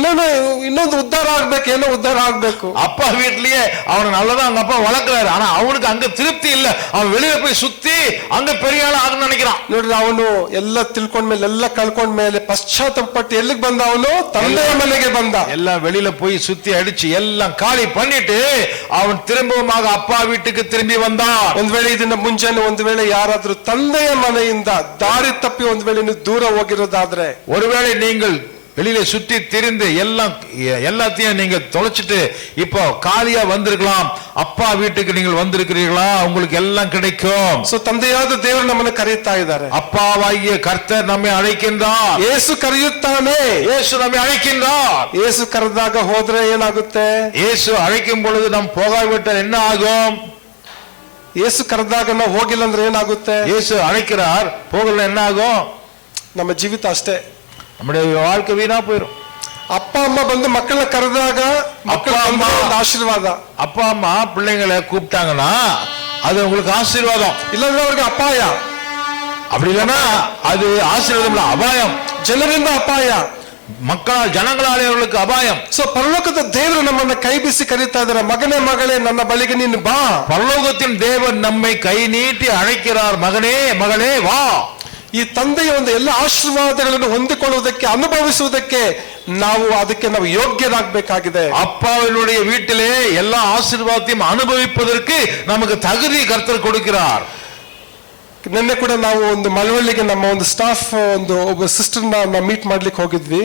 ಇನ್ನೊಂದು ಉದ್ಧಾರ ಆಗ್ಬೇಕು, ಏನೋ ಉದ್ಧಾರ ಆಗ್ಬೇಕು. அப்பா வீட்லயே அவனை நல்லதா அவங்க அப்பா வளர்க்கிறாரு, ஆனா அவனுக்கு அங்க திருப்தி இல்ல. அவன் வெளியில போய் சுத்தி அங்க பெரிய ஆள் ஆகணும்னு நினைக்கிறான். ನೋಡ್ರಿ, ಅವನು ಎಲ್ಲ ತಿಳ್ಕೊಂಡ್ಮೇಲೆ, ಎಲ್ಲ ಕಳ್ಕೊಂಡ್ಮೇಲೆ ಪಶ್ಚಾತ್ತಾಪಪಟ್ಟು ಎಲ್ಲಿಗೆ ಬಂದ? ಅವನು ತಂದೆಯ ಮನೆಗೆ ಬಂದ. எல்லாம் வெளியில போய் சுத்தி அடிச்சு எல்லாம் காலி பண்ணிட்டு அவன் திரும்பவுமாக அப்பா வீட்டுக்கு திரும்பி வந்தான். ಒಂದ್ ವೇಳೆ ಇದನ್ನ ಮುಂಜಾನೆ ಒಂದ್ ವೇಳೆ ಯಾರಾದ್ರೂ ತಂದೆಯ ಮನೆಯಿಂದ ದಾರಿ ತಪ್ಪಿ ಒಂದ್ ವೇಳೆ ನೀವು ದೂರ ಹೋಗಿರೋದಾದ್ರೆ, ஒருவேளை நீங்கள் வெளியில சுற்றி திரிந்து எல்லாத்தையும் நீங்க தொலைச்சிட்டு இப்போ காலியா வந்திருக்கலாம், அப்பா வீட்டுக்கு நீங்கள் வந்திருக்கிறீர்களா? உங்களுக்கு எல்லாம் கிடைக்கும். ಸೊ ತಂದೆಯಾದ ದೇವರು ನಮ್ಮನ್ನು ಕರೆಯುತ್ತಾ ಇದ್ದಾರೆ. அப்பாவாகிய கர்த்தர் நம்மை அழைக்கின்றார். ಯೇಸು ಕರೆಯುತ್ತಾನೆ. இயேசு நம்மை அழைக்கின்றார். ಯೇಸು ಕರೆದಾಗ ಹೋದ್ರೆ ಏನಾಗುತ್ತೆ? இயேசு அழைக்கும் பொழுது நாம் போகாவிட்டால் என்ன ஆகும்? ಯೇಸು ಕರೆದಾಗ ನಾವು ಹೋಗಿಲ್ಲ ಅಂದ್ರೆ ಏನಾಗುತ್ತೆ? இயேசு அழைக்கிறார், போகல என்ன ஆகும்? ನಮ್ಮ ಜೀವಿತ ಅಷ್ಟೇ, நம்முடைய வாழ்க்கை வீணா போயிடும். ಅಪ್ಪ ಅಮ್ಮ ಬಂದು ಮಕ್ಕಳನ್ನ ಕರೆದಾಗ ಮಕ್ಕಳ ಒಂದು ಆಶೀರ್ವಾದ. அப்பா அம்மா பிள்ளைங்களை கூப்பிட்டாங்கன்னா அது உங்களுக்கு ஆசீர்வாதம். ಇಲ್ಲಾಂದ್ರೆ ಅವ್ರಿಗೆ ಅಪಾಯ. அப்படி இல்லைன்னா அது ஆசீர்வாதம் இல்ல, அபாயம். ಜನರಿಂದ ಅಪಾಯ, ஜனங்களாலே அவர்களுக்கு அபாயம். ಸೊ ಪರಲೋಕದ ದೇವರು ನಮ್ಮನ್ನ ಕೈ ಬೀಸಿ ಕರೀತಾ ಇದ್ದಾರೆ, ಮಗನೇ ಮಗಳೇ ನನ್ನ ಬಳಿಗೆ ನೀನು ಬಾ. பரலோகத்தின் தேவன் நம்மை கை நீட்டி அழைக்கிறார், மகனே மகளே வா. ಈ ತಂದೆಯ ಒಂದು ಎಲ್ಲ ಆಶೀರ್ವಾದಗಳನ್ನು ಹೊಂದಿಕೊಳ್ಳುವುದಕ್ಕೆ, ಅನುಭವಿಸುವುದಕ್ಕೆ ಅದಕ್ಕೆ ನಾವು ಯೋಗ್ಯರಾಗಬೇಕಾಗಿದೆ. அப்பாவினுடைய வீட்டிலே எல்லா ஆசீர்வாதத்தையும் அனுபவிப்பதற்கு நமக்கு தகுதி கர்த்தர் கொடுக்கிறார். ನಿನ್ನೆ ಕೂಡ ನಾವು ಒಂದು ಮಳವಳ್ಳಿಗೆ ನಮ್ಮ ಒಂದು ಸ್ಟಾಫ್ ಒಬ್ಬ ಸಿಸ್ಟರ್ನ ಮೀಟ್ ಮಾಡ್ಲಿಕ್ಕೆ ಹೋಗಿದ್ವಿ.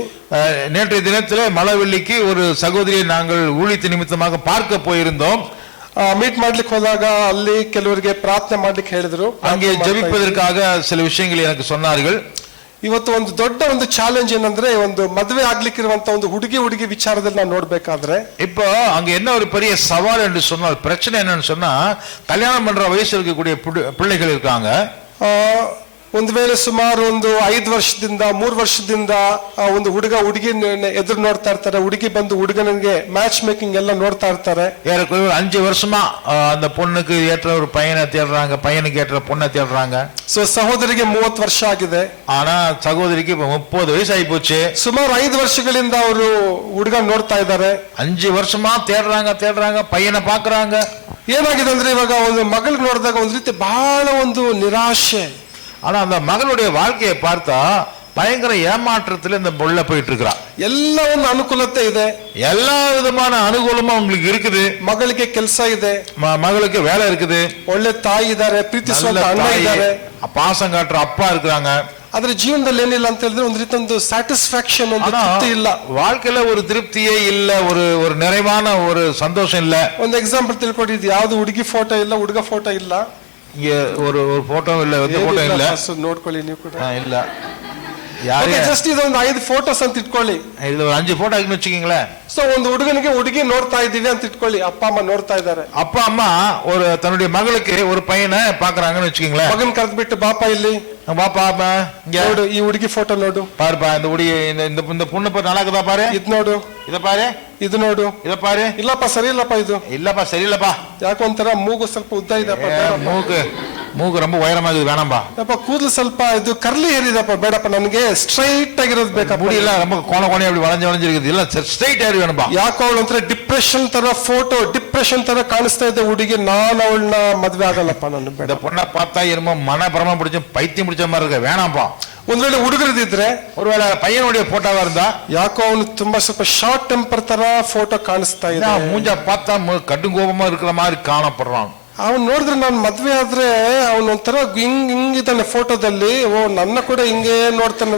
நேற்றைய தினத்திலே மலவெள்ளிக்கு ஒரு சகோதரியை நாங்கள் ஊழியத்து நிமித்தமாக பார்க்க போயிருந்தோம். ಮೀಟ್ ಮಾಡ್ಲಿಕ್ಕೆ ಹೋದಾಗ ಅಲ್ಲಿ ಕೆಲವರಿಗೆ ಪ್ರಾರ್ಥನೆ ಮಾಡ್ಲಿಕ್ಕೆ ಹೇಳಿದ್ರು. அங்கே ஜெபிப்பதற்காக சில விஷயங்களை எனக்கு சொன்னார்கள். ಇವತ್ತು ಒಂದು ದೊಡ್ಡ ಒಂದು ಚಾಲೆಂಜ್ ಏನಂದ್ರೆ, ಒಂದು ಮದುವೆ ಆಗ್ಲಿಕ್ಕಿರುವಂತ ಒಂದು ಹುಡುಗಿ ವಿಚಾರದಲ್ಲಿ ನಾವು ನೋಡ್ಬೇಕಾದ್ರೆ, இப்போ அங்க என்ன ஒரு பெரிய சவால் என்று சொன்னால், பிரச்சனை என்னன்னு சொன்னா, கல்யாணம் பண்ற வயசுல இருக்கக்கூடிய பிள்ளைகள் இருக்காங்க. ಒಂದು ವೇಳೆ ಸುಮಾರು ಒಂದು 5 ವರ್ಷದಿಂದ 3 ವರ್ಷದಿಂದ ಒಂದು ಹುಡುಗಿ ಎದುರು ನೋಡ್ತಾ ಇರ್ತಾರೆ, ಹುಡುಗಿ ಬಂದು ಹುಡುಗನಿಗೆ ಮ್ಯಾಚ್ ಮೇಕಿಂಗ್ ಎಲ್ಲ ನೋಡ್ತಾ ಇರ್ತಾರೆ. 5 வருஷமா அந்த பொண்ணுக்கு ஏற்ற ஒரு பையனை தேடுறாங்க, பையனுக்கு ஏற்ற பொண்ணை தேடுறாங்க. ಸೊ ಸಹೋದರಿಗೆ 30 ವರ್ಷ ಆಗಿದೆ, ஆனா சகோதரிக்கு 30 ವಯಸ್ಸು ಆಗಿ போச்சு. ಸುಮಾರು 5 ವರ್ಷಗಳಿಂದ ಅವರು ಹುಡುಗ ನೋಡ್ತಾ ಇದ್ದಾರೆ. 5 வருஷமா தேடுறாங்க, பையனை பாக்குறாங்க. ಏನಾಗಿದೆ ಅಂದ್ರೆ, ಇವಾಗ ಒಂದು ಮಗಳಿಗೆ ನೋಡಿದಾಗ ಒಂದು ರೀತಿ ಬಹಳ ಒಂದು ನಿರಾಶೆ. ஆனா அந்த மகளுடைய வாழ்க்கையை பார்த்தா பயங்கர ஏமாற்றத்துல இந்த பொள்ள போயிட்டு இருக்கிறா. ಎಲ್ಲ ಒಂದು ಅನುಕೂಲತೆ ಇದೆ, எல்லா விதமான அனுகூலமும் உங்களுக்கு இருக்குது. ಮಗಳಿಗೆ ಕೆಲಸ ಇದೆ, மகளுக்கு வேலை இருக்குது, ಒಳ್ಳೆ ತಾಯಿ ಇದ್ದಾರೆ, ಪ್ರೀತಿಸುವಂತ ಅಣ್ಣ ಇದ್ದಾರೆ, பாசம் காட்டுற அப்பா இருக்கிறாங்க. ಆದ್ರೆ ಜೀವನದಲ್ಲಿ ಏನಿಲ್ಲ ಅಂತ ಹೇಳಿದ್ರೆ ಒಂದು ರೀತಿ ಒಂದು ಸ್ಯಾಟಿಸ್ಫ್ಯಾಕ್ಷನ್, ಒಂದು ತೃಪ್ತಿ ಇಲ್ಲ. வாழ்க்கையில ஒரு திருப்தியே ಇಲ್ಲ, ஒரு நிறைவான ஒரு சந்தோஷம் ಇಲ್ಲ. ಒಂದು ಎಕ್ಸಾಂಪಲ್ ತಿಳ್ಕೊಂಡಿದ್ದು, ಯಾವ್ದು ಹುಡುಗಿ ಫೋಟೋ ಇಲ್ಲ, ಹುಡುಗ ಫೋಟೋ ಇಲ್ಲ, இங்க ஒரு போட்டோ இல்ல, எந்த போட்டோ இல்ல, ನೋಡ್ಕೊಳ್ಳಿ ನೀವು ಕೂಡ இல்ல. ಯಾರೇ ಜಸ್ಟ್ ಇದೊಂದು 5 ಫೋಟೋಸ್ ಅಂತ ಇಟ್ಕೊಳ್ಳಿ, ಇದು 5 ಫೋಟೋ ಹಾಕಿ வச்சுக்கீங்களே. ಸೊ ಒಂದು ಹುಡುಗನಿಗೆ ಹುಡುಗಿ ನೋಡ್ತಾ ಇದೀವಿ ಅಂತ ಇಟ್ಕೊಳ್ಳಿ, ಅಪ್ಪ ಅಮ್ಮ ನೋಡ್ತಾ ಇದ್ದಾರೆ. அப்பா அம்மா ஒரு தன்னுடைய மகளுக்கு ஒரு பையனை பாக்குறாங்கன்னு வச்சுக்கீங்களேன். ಮಗನ್ ಕರೆದ್ಬಿಟ್ಟು, ಬಾಪ ಇಲ್ಲಿ பாப்பா ನೋಡು, ಈ ಹುಡುಗಿ ಫೋಟೋ ನೋಡು, பாருப்பா இந்த ಹುಡುಗಿ, இந்த பொண்ணு பாரு, நல்லா இருக்குதா பாரு, ಇದ್ ನೋಡು, இத பாரு, ಇದು ನೋಡು, இத பாரு. ಇಲ್ಲಪ್ಪ ಸರಿ ಇಲ್ಲಪ್ಪ ಇದು, இல்லப்பா சரியில்லப்பா, ಯಾಕೋ ಒಂಥರ ಮೂಗು ಸ್ವಲ್ಪ ಉದ್ದ ಇದಪ್ಪ, மூக்கு ரொம்ப உயரமா இருக்குது, வேணாம்பா. ಯಪ್ಪ ಕೂದಲು ಸ್ವಲ್ಪ ಇದು ಕರ್ಲಿ ಹೇರ್ ಇದಪ್ಪ, ಬೇಡಪ್ಪ, ನನಗೆ ಸ್ಟ್ರೈಟ್ ಆಗಿರೋದು ಬೇಕಪ್ಪ, முடி எல்லாம் ரொம்ப கோண அப்படி வளைஞ்சிருக்குது, இல்ல ஸ்ட்ரைட் ಹೇರ್ வேணும்பா. ಯಾಕೋ ಅವಳು ಒಂಥರ ಡಿಪ್ರೆಷನ್ ತರ ಕಾಣಿಸ್ತಾ ಇದೆ ಹುಡುಗಿ, ನಾನು ಅವಳನ್ನ ಮದ್ವೆ ಆಗಲ್ಲಪ್ಪ, ನಾನು ಬೇಡ. இந்த பொண்ணை பார்த்தா என்னமோ மனப்பிரம பிடிச்ச பைத்தியம் பிடிச்ச மாதிரி இருக்க, வேணாம்பா. ಒಂದ್ ವೇಳೆ ಹುಡುಗರದಿದ್ರೆ, ஒருவேளை பையனுடைய போட்டோவா இருந்தா, ಯಾಕೋ ಅವನು ತುಂಬಾ ಸ್ವಲ್ಪ ಶಾರ್ಟ್ ಟೆಂಪರ್ ತರ ಫೋಟೋ ಕಾಣಿಸ್ತಾ ಇದೆ, மூஞ்ச பார்த்தா கடும் கோபமா இருக்கிற மாதிரி காணப்படுறான். ಅವನು ನೋಡಿದ್ರೆ ನಾನು ಮದ್ವೆ ಆದ್ರೆ ಅವನು ಒಂಥರ ಹಿಂಗಿದ್ದಾನೆ ಫೋಟೋದಲ್ಲಿ, ಓ ನನ್ನ ಕೂಡ ಹಿಂಗೆ ನೋಡ್ತಾನೆ,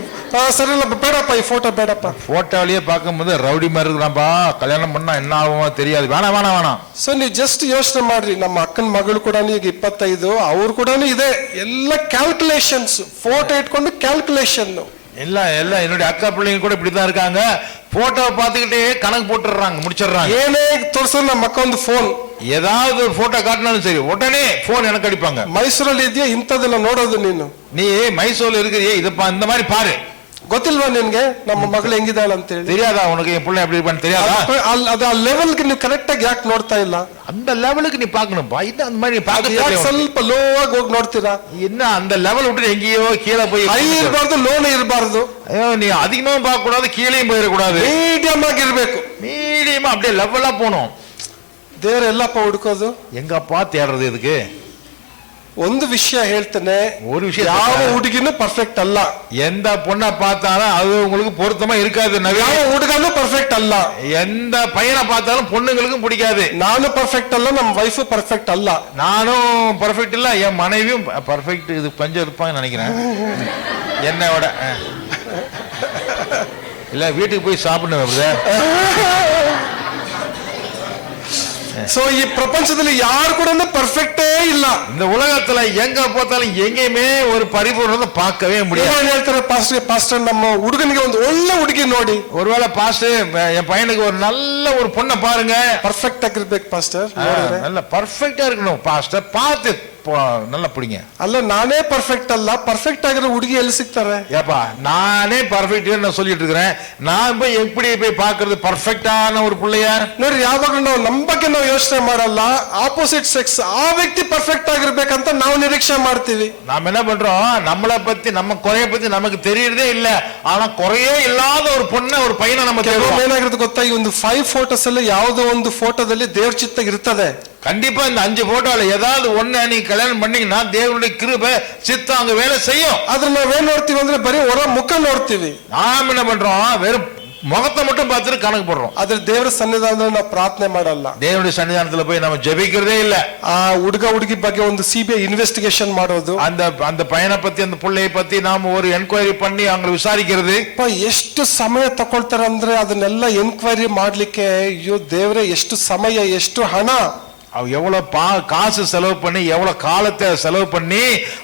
ಸರಿ ಇಲ್ಲ ಬೇಡಪ್ಪ, ಈ ಫೋಟೋ ಬೇಡಪ್ಪ. போட்டோலயே பார்க்கும்போது ரவுடி மாதிரி இருக்கிறான்பா, கல்யாணம் பண்ணா என்ன ஆகுமோ தெரியாது, வேணாம். ಸೊ ನೀವು ಜಸ್ಟ್ ಯೋಚನೆ ಮಾಡ್ರಿ, ನಮ್ಮ ಅಕ್ಕನ ಮಗಳು ಕೂಡ ಈಗ 25, ಅವ್ರು ಕೂಡ ಇದೆ, ಎಲ್ಲ ಕ್ಯಾಲ್ಕುಲೇಷನ್ಸ್, ಫೋಟೋ ಇಟ್ಕೊಂಡು ಕ್ಯಾಲ್ಕುಲೇಷನ್. எல்லாம் என்னுடைய அக்கா பிள்ளைங்க கூட இப்படிதான் இருக்காங்க, போட்டோ பார்த்துக்கிட்டே கணக்கு போட்டுறாங்க, முடிச்சிடுறாங்க. ಏನೇ ತೋರ್ಸೋ ನಮ್ಮ ಅಕ್ಕ ಒಂದು ಫೋನ್, ஏதாவது போட்டோ காட்டினாலும் சரி உடனே போன் எனக்கு அடிப்பாங்க. ಮೈಸೂರಲ್ಲಿ ಇದೆಯಾ ಇಂಥದೆಲ್ಲ ನೋಡೋದು, ನೀನು நீ மைசூர்ல இருக்கிறியே, இந்த மாதிரி பாரு, ಗೊತ್ತಿಲ್ವಾ ನಿನ್ಗೆ ನಮ್ಮ ಮಗಳು ಹೆಂಗಿದ್ದಾಳ ಅಂತ ಹೇಳಿ? தெரியாதா உனக்கு என் பிள்ளை எப்படி இருப்பான்னு தெரியாதா? ಅದು ಆ ಲೆವೆಲ್ಗೆ ನೀವು ಕರೆಕ್ಟ್ ಆಗಿ ಯಾಕೆ ನೋಡ್ತಾ ಇಲ್ಲ? அந்த லெவலுக்கு நீ பார்க்கணும்பா. இது அந்த மாதிரி பார்க்க ಯಾಕೆ தெரியல. ಸ್ವಲ್ಪ ಲೋ ಆಗಿ ಹೋಗಿ ನೋಡ್ತೀರಾ? என்ன அந்த லெவல் விட்டு எங்கேயோ கீழே போய் ಹೈ ಇರಬಾರ್ದು, ಲೋನೇ ಇರಬಾರ್ದು, ஐயோ, நீ அதிகமாவும் பார்க்க கூடாது, கீழேயும் போயிடக்கூடாது, ಮೀಡಿಯಂ ಆಗಿರ್ಬೇಕು. மீடியமா அப்படியே லெவலா போகணும். ದೇವ್ರ ಎಲ್ಲಪ್ಪ ಹುಡುಕೋದು? எங்கப்பா தேடுறது இதுக்கு? ಒಂದು ವಿಷಯ ಹೇಳ್ತೇನೆ, ஒரு விஷயம் ಯಾವ சொல்றேன். ಹುಡುಗಿನೂ ಪರ್ಫೆಕ್ಟ್ ಅಲ್ಲ. எந்த பொண்ணை பார்த்தாலும் அது உங்களுக்கு பொருத்தமா இருக்காது. ಯಾವ ಹುಡುಗನೂ ಪರ್ಫೆಕ್ಟ್ ಅಲ್ಲ. எந்த பையனை பார்த்தாலும் பொண்ணுங்களுக்கும் பிடிக்காது. ನಾನು ಪರ್ಫೆಕ್ಟ್ ಅಲ್ಲ, ನಮ್ಮ ವೈಫ್ ಪರ್ಫೆಕ್ಟ್ ಅಲ್ಲ. நானும் பர்ஃபெக்ட் இல்ல, என் மனைவியும் பர்ஃபெக்ட். இது கொஞ்சம் இருப்பாங்கன்னு நினைக்கிறேன் என்னை விட. இல்ல வீட்டுக்கு போய் சாப்பிடணும். ಸೊ ಈ ಪ್ರಪಂಚದಲ್ಲಿ ಯಾರು ಕೂಡ ಪರ್ಫೆಕ್ಟೇ ಇಲ್ಲ. இந்த உலகத்துல எங்க பார்த்தாலும் எங்கேயுமே ஒரு பரிபூர்ணத்தை பார்க்கவே முடியாது. ಹೇಳ್ತಾರೆ ಪಾಸ್ಟರ್ ನಮ್ಮ ಹುಡುಗನಿಗೆ ಒಂದು ಒಳ್ಳೆ ಹುಡುಗಿ ನೋಡಿ. ஒருவேளை பாஸ்டர் என் பையனுக்கு ஒரு நல்ல ஒரு பொண்ணை பாருங்க. ಪರ್ಫೆಕ್ಟ್ ಆಗಿರ್ಬೇಕು ಪಾಸ್ಟರ್, நல்ல பர்ஃபெக்டா இருக்கணும் பாஸ்டர், பார்த்து நல்லா பிடிங்க. ಅಲ್ಲ ನಾನೇ ಪರ್ಫೆಕ್ಟ್ ಅಲ್ಲ, ಪರ್ಫೆಕ್ಟ್ ಆಗಿರೋ ಹುಡುಗಿ ಎಲ್ಲಿ ಸಿಗ್ತಾರೆ? ஏப்பா நானே பர்ஃபெக்ட் நான் சொல்லிட்டு இருக்கிறேன், நான் போய் எப்படி போய் பார்க்கிறது பர்ஃபெக்டான ஒரு பிள்ளைய? ನೋಡ್ರಿ, ಯಾವಾಗಲೂ ನಾವು ನಮ್ಮ ಬಗ್ಗೆ ನಾವು ಯೋಚನೆ ಮಾಡಲ್ಲ, ಆಪೋಸಿಟ್ ಸೆಕ್ಸ್ ಆ ವ್ಯಕ್ತಿ ಪರ್ಫೆಕ್ಟ್ ಆಗಿರ್ಬೇಕಂತ ನಾವು ನಿರೀಕ್ಷೆ ಮಾಡ್ತೀವಿ. நாம என்ன பண்றோம், நம்மளை பத்தி நம்ம குறைய பத்தி நமக்கு தெரியறதே இல்ல, ஆனா குறையே இல்லாத ஒரு பொண்ணை ஒரு பையனை நம்ம தேடுவோம். ಏನಾಗಿರುತ್ತೆ ಗೊತ್ತಾ, ಈ ಒಂದು 5 ಫೋಟೋಸ್ ಅಲ್ಲಿ ಯಾವುದೋ ಒಂದು ಫೋಟೋದಲ್ಲಿ ದೇವ್ರ ಚಿತ್ತ ಇರ್ತದೆ. கண்டிப்பா இந்த 5 போட்டோல ஏதாவது ஒண்ணு நீ கல்யாணம் பண்ணீங்கன்னா தேவனுடைய கிருபை சித்தம் அங்க வேலை செய்யும். ಆದ್ರೆ ನಾವೇನ್ ನೋಡ್ತೀವಿ ಅಂದ್ರೆ ಬರೀ ಹೊರ ಮುಖ ನೋಡ್ತೀವಿ. நாம என்ன பண்றோம், வெறும் முகத்தை மட்டும் பார்த்துட்டு கணக்கு போடுறோம். ಆದ್ರೆ ದೇವರ ಸನ್ನಿಧಾನದಲ್ಲಿ ನಾವು ಪ್ರಾರ್ಥನೆ ಮಾಡಲ್ಲ. தேவனுடைய சன்னிதானத்துல போய் நம்ம ஜெபிக்கிறதே இல்ல. ಆ ಹುಡುಗ ಹುಡುಗಿ ಬಗ್ಗೆ ಒಂದು CBI ಇನ್ವೆಸ್ಟಿಗೇಷನ್ ಮಾಡೋದು, அந்த பையனை பத்தி அந்த பிள்ளையை பத்தி நாம ஒரு என்கொயரி பண்ணி அவங்க விசாரிக்கிறது ಎಷ್ಟು ಸಮಯ ತಗೊಳ್ತಾರೆ ಅಂದ್ರೆ ಅದನ್ನೆಲ್ಲ ಎನ್ಕ್ವೈರಿ ಮಾಡ್ಲಿಕ್ಕೆ. ಅಯ್ಯೋ ದೇವರೇ, ಎಷ್ಟು ಸಮಯ, ಎಷ್ಟು ಹಣ, எவ்வளவு காசு செலவு பண்ணி எவ்வளவு காலத்தை செலவு பண்ணி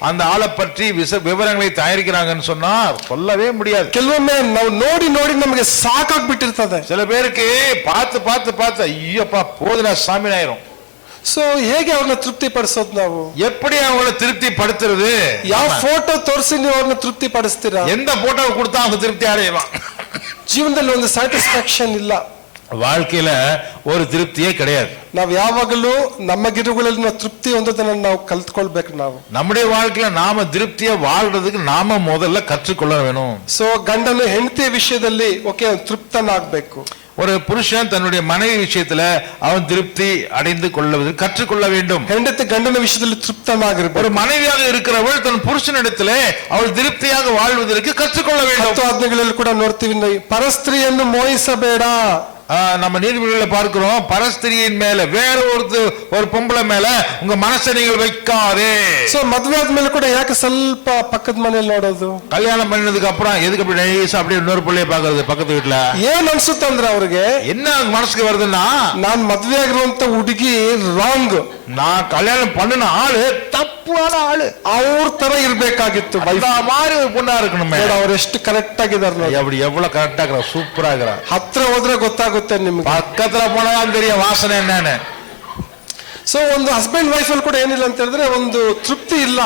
அந்த ஆளை பற்றி விவரங்களை தயாரிக்கிறாங்கன்னு சொன்னா சொல்லவே முடியாது. ಕೆಲವೊಮ್ಮೆ ನಾವು ನೋಡಿ ನೋಡಿ ನಮಗೆ ಸಾಕಾಗ್ಬಿಟ್ಟಿರ್ತದೆ. சில பேருக்கு பார்த்து பார்த்து பார்த்து ஐயோப்பா போதுனா சாமி ஆயிரும். ಸೊ ಹೇಗೆ ಅವ್ರನ್ನ ತೃಪ್ತಿ ಪಡಿಸೋದು? ನಾವು எப்படி அவங்கள திருப்தி படுத்துறது? ಯಾವ ಫೋಟೋ ತೋರಿಸಿ ನೀವು ಅವ್ರನ್ನ ತೃಪ್ತಿ ಪಡಿಸ್ತೀರಾ? எந்த போட்டோ கொடுத்தா அவங்க திருப்தி அடையலாம்? ಜೀವನದಲ್ಲಿ ಒಂದು ಸ್ಯಾಟಿಸ್ಫ್ಯಾಕ್ಷನ್ ಇಲ್ಲ, வாழ்க்கையில ஒரு திருப்தியே கிடையாது. ನಾವು ಯಾವಾಗಲೂ ನಮ್ಮ ಗಿರುಗಳಲ್ಲಿ ನಾವು ತೃಪ್ತಿ ಹೊಂದೋದನ್ನ ನಾವು ಕಲ್ತ್ಕೊಳ್ಬೇಕು. ನಾವು நம்முடைய வாழ்க்கையில நாம திருப்தியா வாழ்றதுக்கு நாம முதல்ல கற்றுக்கொள்ள வேணும். ಸೊ ಗಂಡನು ಹೆಂಡತಿಯ ವಿಷಯದಲ್ಲಿ ಓಕೆ ತೃಪ್ತನಾಗಬೇಕು. ஒரு புருஷன் தன்னுடைய மனைவி விஷயத்துல அவன் திருப்தி அடைந்து கொள்வதற்கு கற்றுக்கொள்ள வேண்டும். ಹೆಂಡತಿ ಗಂಡನ ವಿಷಯದಲ್ಲಿ ತೃಪ್ತನಾಗಿರ್ಬೇಕು. ஒரு மனைவியாக இருக்கிறவள் தன் புருஷனிடத்திலே அவள் திருப்தியாக வாழ்வதற்கு கற்றுக்கொள்ள வேண்டும். 10 ಆಜ್ಞೆಗಳಲ್ಲಿ ಕೂಡ ನೋಡ್ತೀವಿ, ಪರಸ್ತ್ರೀಯನ್ನು ಮೋಹಿಸಬೇಡ. நம்ம நீதிமொழிகளை பார்க்கிறோம், பரஸ்திரியின் மேல வேற ஒரு பொம்பளை மேல உங்க மனசை நீங்கள் வைக்காதே. ಸೊ ಮದ್ವೆ ಆದ್ಮೇಲೆ ಕೂಡ ಯಾಕೆ ಸ್ವಲ್ಪ ಪಕ್ಕದ ಮನೆಯಲ್ಲಿ ನೋಡೋದು? கல்யாணம் பண்ணதுக்கு அப்புறம் எதுக்கு அப்படி நைஸா அப்படியே இன்னொரு பிள்ளைய பாக்குறது பக்கத்து வீட்டுல? ಏನ್ ಅನ್ಸುತ್ತಂದ್ರೆ ಅವ್ರಿಗೆ, என்ன மனசுக்கு வருதுன்னா, ನಾನ್ ಮದ್ವೆ ಆಗಿರುವಂತ ಹುಡುಗಿ ರಾಂಗ್, நான் கல்யாணம் பண்ணின ஆளு தப்பான ஆளு, ಅವ್ರ ತರ ಇರ್ಬೇಕಾಗಿತ್ತು, மாதிரி ஒரு பொண்ணா இருக்கணுமே. ಅವ್ರು ಎಷ್ಟು ಕರೆಕ್ಟ್ ಆಗಿದಾರೆ ನೋಡಿ. அப்படி எவ்வளவு கரெக்டா இருக்கிற, சூப்பரா இருக்கிற. ಹತ್ರ ಹೋದ್ರೆ ಗೊತ್ತಾಗುತ್ತೆ ನಿಮ್ಗೆ, பக்கத்துல போனதான் தெரியும் வாசனை என்னன்னு. ಸೊ ಒಂದು ಹಸ್ಬೆಂಡ್ ವೈಫ್ ಅಲ್ಲಿ ಕೂಡ ಏನಿಲ್ಲ ಅಂತ ಹೇಳಿದ್ರೆ ಒಂದು ತೃಪ್ತಿ ಇಲ್ಲ.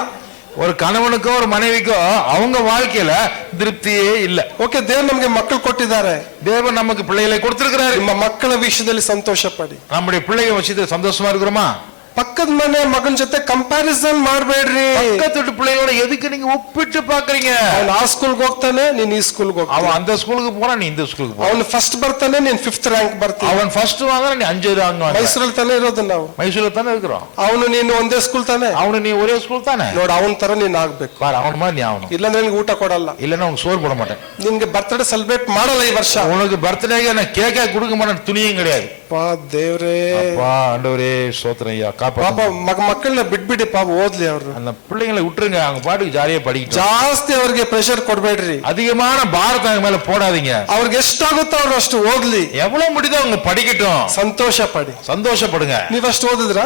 ஒரு கணவனுக்கோ ஒரு மனைவிக்கோ அவங்க வாழ்க்கையில திருப்தியே இல்ல. ಓಕೆ, ದೇವ್ರು ನಮ್ಗೆ ಮಕ್ಕಳು ಕೊಟ್ಟಿದ್ದಾರೆ, தேவன் நமக்கு பிள்ளைகளை கொடுத்திருக்கிறாரு. ನಿಮ್ಮ ಮಕ್ಕಳ ವಿಷಯದಲ್ಲಿ ಸಂತೋಷ ಪಡಿ. நம்முடைய பிள்ளைங்க விஷயத்துல சந்தோஷமா இருக்கிறோமா? ಪಕ್ಕದ ಮನೆ ಮಗನ ಜೊತೆ ಕಂಪ್ಯಾರಿಸನ್ ಮಾಡಬೇಡ್ರಿ. பக்கத்து பிள்ளைகளோட எதுக்கு நீங்க ஒப்பிட்டு பாக்குறீங்க? ಅವನು ಆ ಸ್ಕೂಲ್ಗೆ ಹೋಗ್ತಾನೆ, ನೀನ್ ಈ ಸ್ಕೂಲ್ಗೆ ಹೋಗ್ತಾನೆ. அவன் அந்த ஸ்கூலுக்கு போனா நீ இந்த ஸ்கூலுக்கு போ. ಅವನು ಫಸ್ಟ್ ಬರ್ತಾನೆ, ನೀನ್ 5th ರ್ಯಾಂಕ್ ಬರ್ತೀಯ. அவன் ஃபர்ஸ்ட் வாங்குற நீ 5 ரேங்க் வாங்குற. ಮೈಸೂರಲ್ಲಿ ತಾನೇ ಇರೋದು ನಾವು, மைசூர்ல தானே இருக்கிறோம். ಅವನು ನೀನು ಒಂದೇ ಸ್ಕೂಲ್ ತಾನೆ, அவனு நீ ஒரே ஸ்கூல் தானே. ನೋಡು ಅವನ ತರ ನೀನ್ ಆಗ್ಬೇಕು. பாரு அவன் மாதிரி நீ ஆகணும், ಇಲ್ಲಾಂದ್ರೆ ನಿನ್ಗೆ ಊಟ ಕೊಡಲ್ಲ, இல்லன்னா உனக்கு சோறு போட மாட்டேன். ನಿನ್ಗೆ ಬರ್ತ್ಡೇ ಸೆಲೆಬ್ರೇಟ್ ಮಾಡಲ್ಲ ಈ ವರ್ಷ. உனக்கு பர்த்டேக்கு நான் கேக்கே கொடுக்க மாட்டேன், துணியும் கிடையாது. ಪಾ ದೇವ್ರೇ, அப்பா ஆண்டவரே ஸ்தோத்திரம் ஐயா, ಪಾಪ காப்பாத்து. ಮಕ್ಕಳನ್ನ ಬಿಟ್ಬಿಡಿ ಪಾಪ, ಓದ್ಲಿ ಅವ್ರು. அந்த பிள்ளைங்களை விட்டுருங்க, அவங்க பாட்டுக்கு ஜாலியா படிக்கட்டும். ಜಾಸ್ತಿ ಅವ್ರಿಗೆ ಪ್ರೆಷರ್ ಕೊಡ್ಬೇಡ್ರಿ, அதிகமான பாரத்தை அவங்க மேல போடாதீங்க. ಅವ್ರಿಗೆ ಎಷ್ಟಾಗುತ್ತೋ ಅವ್ರು ಅಷ್ಟು ಓದ್ಲಿ, எவ்வளவு முடியுதோ அவங்க படிக்கட்டும், ಸಂತೋಷ ಪಡಿ. சந்தோஷப்படுங்க. ನೀವ್ ಅಷ್ಟು ಓದಿದ್ರ?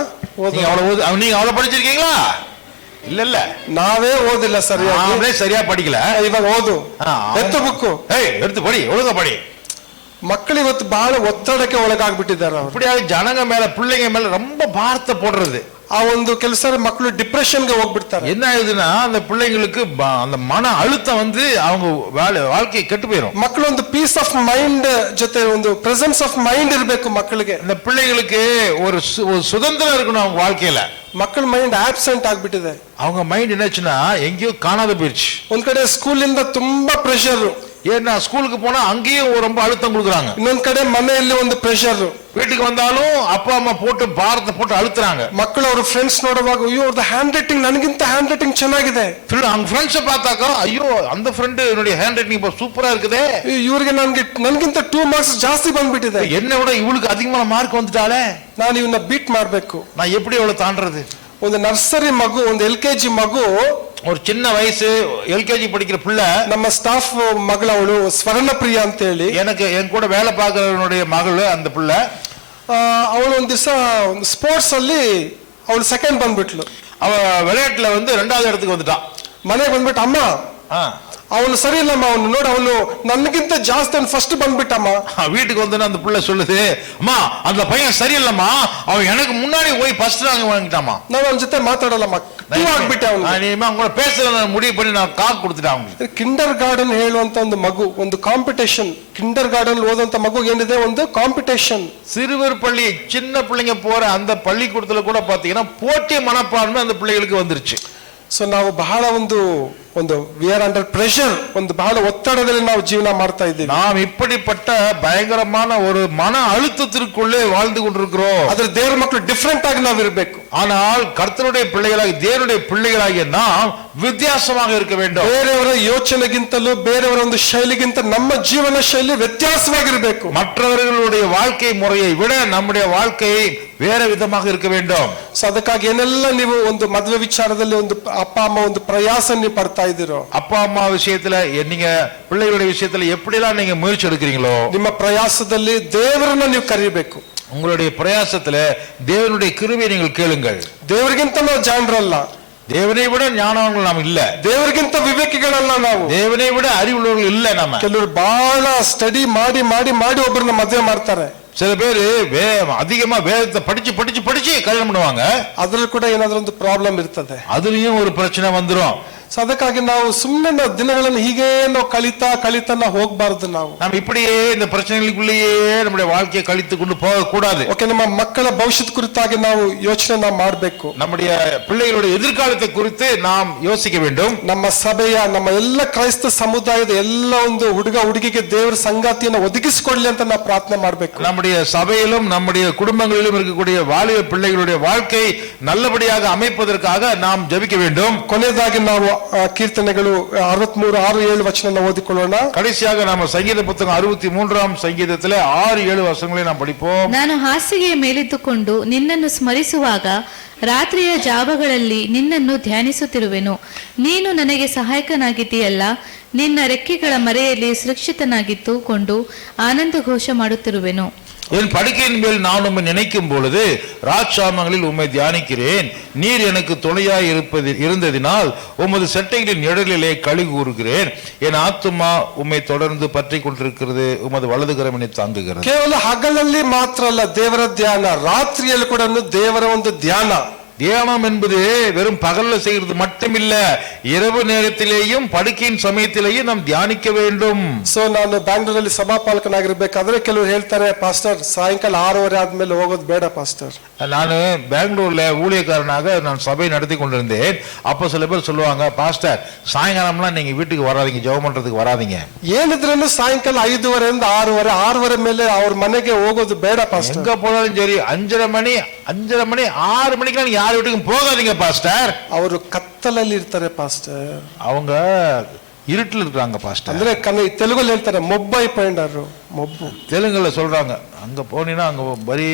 நீங்க அவ்வளவு படிச்சிருக்கீங்களா? இல்ல இல்ல, ನಾವೇ ಓದಿಲ್ಲ ಸರಿಯಾಗಿ, நாமளே சரியா படிக்கல. ಇವಾಗ ಓದು, ಎತ್ತು ಬುಕ್ಕು, எடுத்து படி, ஒழுங்கா படி. ಮಕ್ಕಳು ಇವತ್ತು ಬಹಳ ಒತ್ತಡಕ್ಕೆ ಒಳಗಾಗ್ಬಿಟ್ಟಿದ್ದಾರೆ. இப்படியாக ஜனங்க மேல பிள்ளைங்க மேல ரொம்ப பாரத்தை போடுறது. ಆ ಒಂದು ಕೆಲಸ ಮಕ್ಕಳು ಡಿಪ್ರೆಷನ್ಗೆ ಹೋಗ್ಬಿಡ್ತಾರೆ. என்ன ஆகுதுன்னா அந்த பிள்ளைங்களுக்கு அந்த மன அழுத்தம் வந்து அவங்க வாழ்க்கை கெட்டு போயிடும். ಮಕ್ಕಳು ಒಂದು ಪೀಸ್ ಆಫ್ ಮೈಂಡ್ ಜೊತೆ ಒಂದು ಪ್ರೆಸೆನ್ಸ್ ಆಫ್ ಮೈಂಡ್ ಇರಬೇಕು ಮಕ್ಕಳಿಗೆ. இந்த பிள்ளைகளுக்கு ஒரு சுதந்திரம் இருக்கணும் அவங்க வாழ்க்கையில. ಮಕ್ಕಳ ಮೈಂಡ್ ಆಬ್ಸೆಂಟ್ ಆಗ್ಬಿಟ್ಟಿದೆ. அவங்க மைண்ட் என்னாச்சுன்னா எங்கேயோ காணாத போயிடுச்சு. ಒಂದ್ ಕಡೆ ಸ್ಕೂಲಿಂದ ತುಂಬಾ ಪ್ರೆಷರ್, ஏன்னா ஸ்கூலுக்கு போனா அங்கேயும் ரொம்ப அழுத்தம் கொடுக்குறாங்க. ಇನ್ನೊಂದ್ ಕಡೆ ಮನೆಯಲ್ಲಿ ಒಂದು ಪ್ರೆಷರ್, வீட்டுக்கு வந்தாலும் அப்பா அம்மா போட்டு பாரத்தை போட்டு அழுத்துறாங்க. ಮಕ್ಕಳು ಅವ್ರ ಫ್ರೆಂಡ್ಸ್ ನೋಡುವಾಗ ಅಯ್ಯೋ ಅವ್ರದ್ದು ಹ್ಯಾಂಡ್ ರೈಟಿಂಗ್ ನನಗಿಂತ ಹ್ಯಾಂಡ್ ರೈಟಿಂಗ್ ಚೆನ್ನಾಗಿದೆ, அவங்க ஃப்ரெண்ட்ஸை பார்த்தாக்கா ஐயோ அந்த ஃப்ரெண்டு என்னுடைய ஹேண்ட் ரைட்டிங் இப்போ சூப்பரா இருக்குதே, ಇವ್ರಿಗೆ ನನ್ಗಿಂತ 2 ಮಾರ್ಕ್ಸ್ ಜಾಸ್ತಿ ಬಂದ್ಬಿಟ್ಟಿದೆ, என்னை விட இவளுக்கு அதிகமான ಮಾರ್ಕ್ வந்துட்டாலே, ನಾನು ಇವನ್ನ ಬೀಟ್ ಮಾಡ್ಬೇಕು, நான் எப்படி அவளை தாண்டறது. ಒಂದು ನರ್ಸರಿ ಮಗು, ಒಂದು LKG ಮಗು, ஒரு சின்ன ವಯಸ್ಸು LKG படிக்கிற பிள்ளை, ನಮ್ಮ ಸ್ಟಾಫ್ ಮಗಳವಳು ಸ್ವರ್ಣಪ್ರಿಯ ಅಂತ ಹೇಳಿ, எனக்கு என் கூட வேலை பார்க்கறவனுடைய மகள், அந்த பிள்ளை ಅವಳು ಒಂದ್ ದಿವಸ ಒಂದು ಸ್ಪೋರ್ಟ್ಸ್ ಅಲ್ಲಿ ಅವಳು ಸೆಕೆಂಡ್ ಬಂದ್ಬಿಟ್ಲು. அவ விளையாட்டுல வந்து 2வது இடத்துக்கு வந்துட்டான். ಮನೆಗೆ ಬಂದ್ಬಿಟ್ಟು ಅಮ್ಮ ಅವನು ಸರಿ ಇಲ್ಲಮ್ಮ, ಅವನು ನೋಡು ಅವನು ನನಗಿಂತ ಜಾಸ್ತಿ ಅವನು ಫಸ್ಟ್ ಬಂದ್ಬಿಟ್ಟಮ್ಮ. வீட்டுக்கு வந்து அந்த பிள்ளை சொல்லுது, அம்மா அந்த பையன் சரியில்லம்மா, அவன் எனக்கு முன்னாடி போய் ஃபர்ஸ்ட் ரேங்க் வாங்கிட்டாமா, ನಾನು ಅವನ ಜೊತೆ ಮಾತಾಡಲ್ಲಮ್ಮ, ಆಗ್ಬಿಟ್ಟೆ ಅವನು, அவங்க பேச முடிவு பண்ணி நான் கால் கொடுத்துட்டேன் அவங்களுக்கு. ಕಿಂಡರ್ ಗಾರ್ಡನ್ ಹೇಳುವಂತ ಒಂದು ಮಗು, ಒಂದು ಕಾಂಪಿಟೇಷನ್, ಕಿಂಡರ್ ಗಾರ್ಡನ್ ಓದುವಂತ ಮಗು ಏನಿದೆ ಒಂದು ಕಾಂಪಿಟೇಷನ್. சிறுவர் பள்ளி சின்ன பிள்ளைங்க போற அந்த பள்ளிக்கூடத்துல கூட பாத்தீங்கன்னா போட்டி மனப்பான்மை அந்த பிள்ளைகளுக்கு வந்துருச்சு. ಸೊ ನಾವು ಬಹಳ ಒಂದು ವಿ ಆರ್ ಅಂಡರ್ ಪ್ರೆಷರ್, ಒಂದು ಬಹಳ ಒತ್ತಡದಲ್ಲಿ ನಾವು ಜೀವನ ಮಾಡ್ತಾ ಇದ್ದೀವಿ. நாம் இப்படிப்பட்ட பயங்கரமான ஒரு மன அழுத்தத்திற்குள்ளே வாழ்ந்து கொண்டிருக்கிறோம். ಆದ್ರೆ ದೇವರ ಮಕ್ಕಳು ಡಿಫರೆಂಟ್ ಆಗಿ ನಾವು ಇರಬೇಕು. ஆனால் கர்த்தருடைய பிள்ளைகளாகி தேவனுடைய பிள்ளைகளாகிய நாம் வித்தியாசமாக இருக்க வேண்டும். ಬೇರೆಯವರ ಯೋಚನೆಗಿಂತಲೂ ಬೇರೆಯವರ ಒಂದು ಶೈಲಿಗಿಂತ ನಮ್ಮ ಜೀವನ ಶೈಲಿ ವ್ಯತ್ಯಾಸವಾಗಿರಬೇಕು. மற்றவர்களுடைய வாழ்க்கை முறையை விட நம்முடைய வாழ்க்கை வேற விதமாக இருக்க வேண்டும். ಸೊ ಅದಕ್ಕಾಗಿ ಏನೆಲ್ಲ ನೀವು ಒಂದು ಮದುವೆ ವಿಚಾರದಲ್ಲಿ ಒಂದು ಅಪ್ಪ ಅಮ್ಮ ಒಂದು ಪ್ರಯಾಸ ನೀವು ಪಡ್ತಾ ಇದ್ದೀರೋ, அப்பா அம்மா விஷயத்துல நீங்க பிள்ளைகளுடைய விஷயத்துல எப்படிலாம் நீங்க முயற்சி எடுக்கிறீங்களோ, ನಿಮ್ಮ ಪ್ರಯಾಸದಲ್ಲಿ ದೇವರನ್ನ ನೀವು ಕರೀಬೇಕು. உங்களுடைய பிரயாசத்துல தேவனுடைய கிருபையை நீங்கள் கேளுங்கள். ದೇವರಿಗಿಂತ ನಾವು ಜಾಣರಲ್ಲ, தேவனை விட ஞானவர்கள் நாம் இல்ல, ದೇವರಿಗಿಂತ ವಿವೇಕಿಗಳಲ್ಲ ನಾವು, தேவனை விட அறிவுள்ளவர்கள் இல்ல. நம்ம ಕೆಲವರು ಬಹಳ ಸ್ಟಡಿ ಮಾಡಿ ಮಾಡಿ ಮಾಡಿ ಒಬ್ಬರನ್ನ ಮದುವೆ ಮಾಡ್ತಾರೆ. சில பேரு அதிகமா வேதத்தை படிச்சு படிச்சு படிச்சு கல்யாணம் பண்ணுவாங்க. ಅದ್ರಲ್ಲಿ ಕೂಡ ಏನಾದ್ರೂ ಒಂದು ಪ್ರಾಬ್ಲಮ್ ಇರ್ತದೆ, அதுலயும் ஒரு பிரச்சனை வந்துரும். ಸೊ ಅದಕ್ಕಾಗಿ ನಾವು ಸುಮ್ಮನೆ ನಾವು ದಿನಗಳನ್ನು ಹೀಗೆ ನಾವು ಕಲಿತಾ ನಾವು ಹೋಗ್ಬಾರ್ದು. ನಾವು இப்படியே இந்த பிரச்சனைகளுக்குள்ளேயே நம்முடைய வாழ்க்கையை கழித்து கொண்டு போக கூடாது. ಓಕೆ, ನಮ್ಮ ಮಕ್ಕಳ ಭವಿಷ್ಯದ ಕುರಿತಾಗಿ ನಾವು ಯೋಚನೆ ನಾವು ಮಾಡಬೇಕು. நம்முடைய பிள்ளைகளுடைய எதிர்காலத்தை குறித்து நாம் யோசிக்க வேண்டும். ನಮ್ಮ ಸಭೆಯ, ನಮ್ಮ ಎಲ್ಲ ಕ್ರೈಸ್ತ ಸಮುದಾಯದ ಎಲ್ಲ ಒಂದು ಹುಡುಗ ಹುಡುಗಿಗೆ ದೇವರ ಸಂಗಾತಿಯನ್ನು ಒದಗಿಸಿಕೊಡ್ಲಿ ಅಂತ ನಾವು ಪ್ರಾರ್ಥನೆ ಮಾಡಬೇಕು. நம்முடைய சபையிலும் நம்முடைய குடும்பங்களிலும் இருக்கக்கூடிய வாலிப பிள்ளைகளுடைய வாழ்க்கை நல்லபடியாக அமைப்பதற்காக நாம் ஜெபிக்க வேண்டும். ಕೊನೆಯದಾಗಿ ನಾವು ಕೀರ್ತನೆಗಳು 63:6-7 ವಚನ ಓದಿಕೊಳ್ಳೋಣ. கடைசியாக நாம சங்கீத புத்தகம் 63ஆம் சங்கீதத்திலே 6-7 வசனங்களை நாம் படிப்போம். ನಾನು ಹಾಸಿಗೆಯ ಮೇಲಿದ್ದುಕೊಂಡು ನಿನ್ನನ್ನು ಸ್ಮರಿಸುವಾಗ ರಾತ್ರಿಯ ಜಾವಗಳಲ್ಲಿ ನಿನ್ನನ್ನು ಧ್ಯಾನಿಸುತ್ತಿರುವೆನು. ನೀನು ನನಗೆ ಸಹಾಯಕನಾಗಿದ್ದೀಯಲ್ಲ, ನಿನ್ನ ರೆಕ್ಕೆಗಳ ಮರೆಯಲ್ಲಿ ಸುರಕ್ಷಿತನಾಗಿದ್ದುಕೊಂಡು ಆನಂದ ಘೋಷ ಮಾಡುತ್ತಿರುವೆನು. என் படுக்கையின் மேல் நான் உம்மை நினைக்கும் பொழுது ராட்சாமங்களில் உம்மை தியானிக்கிறேன். நீர் எனக்கு துணையாய் இருந்ததினால் உமது செட்டைகளின் நிழலிலே களி கூறுகிறேன். என் ஆத்துமா உம்மை தொடர்ந்து பற்றி கொண்டிருக்கிறது, உமது வலதுகரம் என்னை தாங்குகிறது. ಕೇವಲ ಹಗಲಲ್ಲಿ ಮಾತ್ರ ಅಲ್ಲ ದೇವರ ಧ್ಯಾನ, ರಾತ್ರಿಯಲ್ಲಿ ಕೂಡ ದೇವರ ಒಂದು ಧ್ಯಾನ. தியானம் என்பது வெறும் பகல்ல செய்கிறது மட்டுமில்ல, இரவு நேரத்திலேயும் படுக்கையின் சமயத்திலேயும் நாம் தியானிக்க வேண்டும். ಸೊ ನಾನು ಬ್ಯಾಂಗ್ಳೂರಲ್ಲಿ ಸಭಾಪಾಲಕನಾಗಿರ್ಬೇಕಾದ್ರೆ ಕೆಲವರು ಹೇಳ್ತಾರೆ, ಪಾಸ್ಟರ್ ಸಾಯಂಕಾಲ 6:30 ಆದ್ಮೇಲೆ ಹೋಗೋದು ಬೇಡ ಪಾಸ್ಟರ್. ನಾನು பெங்களூர்ல ஊழியக்காரனாக நான் சபை நடத்தி கொண்டிருந்தேன். அப்ப சில பேர் சொல்லுவாங்க, பாஸ்டர் சாயங்காலம்லாம் நீங்க வீட்டுக்கு வராதீங்க, ஜெபம் பண்றதுக்கு வராதீங்க. ಏನಿದ್ರೂ ಸಾಯಂಕಾಲ 5:30 6:30 ಮೇಲೆ ಅವ್ರ ಮನೆಗೆ ಹೋಗೋದು ಬೇಡ ಪಾಸ್ಟರ್. எங்க போனாலும் சரி 5:30 மணி 6 மணிக்கெல்லாம் யார் வீட்டுக்கும் போகாதீங்க பாஸ்டர். ಅವರು ಕತ್ತಲಲ್ಲಿ ಇರ್ತಾರೆ ಪಾಸ್ಟರ್, அவங்க இருட்டில் இருக்கிறாங்க பாஸ்டர். ಅಂದ್ರೆ ತೆಲುಗಲ್ಲಿ ಹೇಳ್ತಾರೆ ಮೊಬ್ಬು అయిపోయిండారు, ಮೊಬ್ಬು தெலுங்குல சொல்றாங்க, அங்க போனீங்கன்னா அங்க ಬರೀ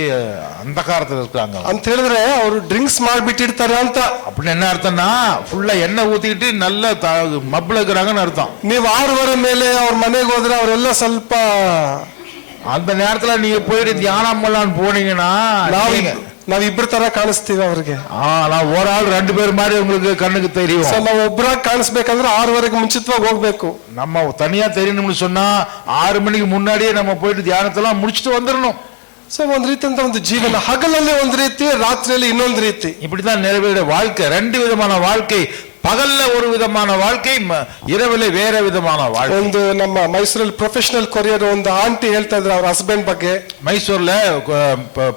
ಅಂಧಕಾರத்துல இருக்காங்க ಅಂತ ಹೇಳಿದ್ರೆ ಅವರು ಡ್ರಿಂಕ್ಸ್ ಮಾಡ್ಬಿಟ್ಟಿರ್ತಾರೆ ಅಂತ. அப்படின்னு என்ன அர்த்தம்னா ஃபுல்லா எண்ணெய் ஊத்திக்கிட்டு நல்ல மப்புல இருக்கிறாங்கன்னு அர்த்தம். ನೀವು 6:30 ಮೇಲೆ ಅವ್ರ ಮನೆಗೆ ಹೋದ್ರೆ ಅವರೆಲ್ಲ ಸ್ವಲ್ಪ அந்த நேரத்துல நீங்க போயிட்டு தியானம் பண்ணலான்னு போனீங்கன்னா ನಾವಿಬ್ರು ತರ ಕಾಣಿಸ್ತೀವಿ ಅವ್ರಿಗೆ. நான் ஒரு ஆள் 2 பேர் மாதிரி உங்களுக்கு கண்ணுக்கு தெரியும். ನಾವು ಒಬ್ಬರಾಗಿ ಕಾಣಿಸ್ಬೇಕಂದ್ರೆ 6:30ಗೆ ಮುಂಚಿತವಾಗಿ ಹೋಗ್ಬೇಕು. நம்ம தனியா தெரியணும்னு சொன்னா 6 மணிக்கு முன்னாடியே நம்ம போயிட்டு தியானத்தெல்லாம் முடிச்சுட்டு வந்துடணும். ಸೊ ಒಂದ್ ರೀತಿಯಿಂದ ಒಂದು ಜೀವನ ಹಗಲಲ್ಲಿ ಒಂದ್ ರೀತಿ, ರಾತ್ರಿಯಲ್ಲಿ ಇನ್ನೊಂದು ರೀತಿ. இப்படித்தான் நிறைவேற வாழ்க்கை. ரெண்டு விதமான வாழ்க்கை. பகல்ல ஒரு விதமான வாழ்க்கை, இரவுல வேற விதமான வாழ்க்கை. ಒಂದು ನಮ್ಮ ಮೈಸೂರಲ್ಲಿ ಪ್ರೊಫೆಷನಲ್ ಕೊರಿಯರ್ ಒಂದು ಆಂಟಿ ಹೇಳ್ತಾ ಇದ್ರು ಅವ್ರ ಹಸ್ಬೆಂಡ್ ಬಗ್ಗೆ. மைசூர்ல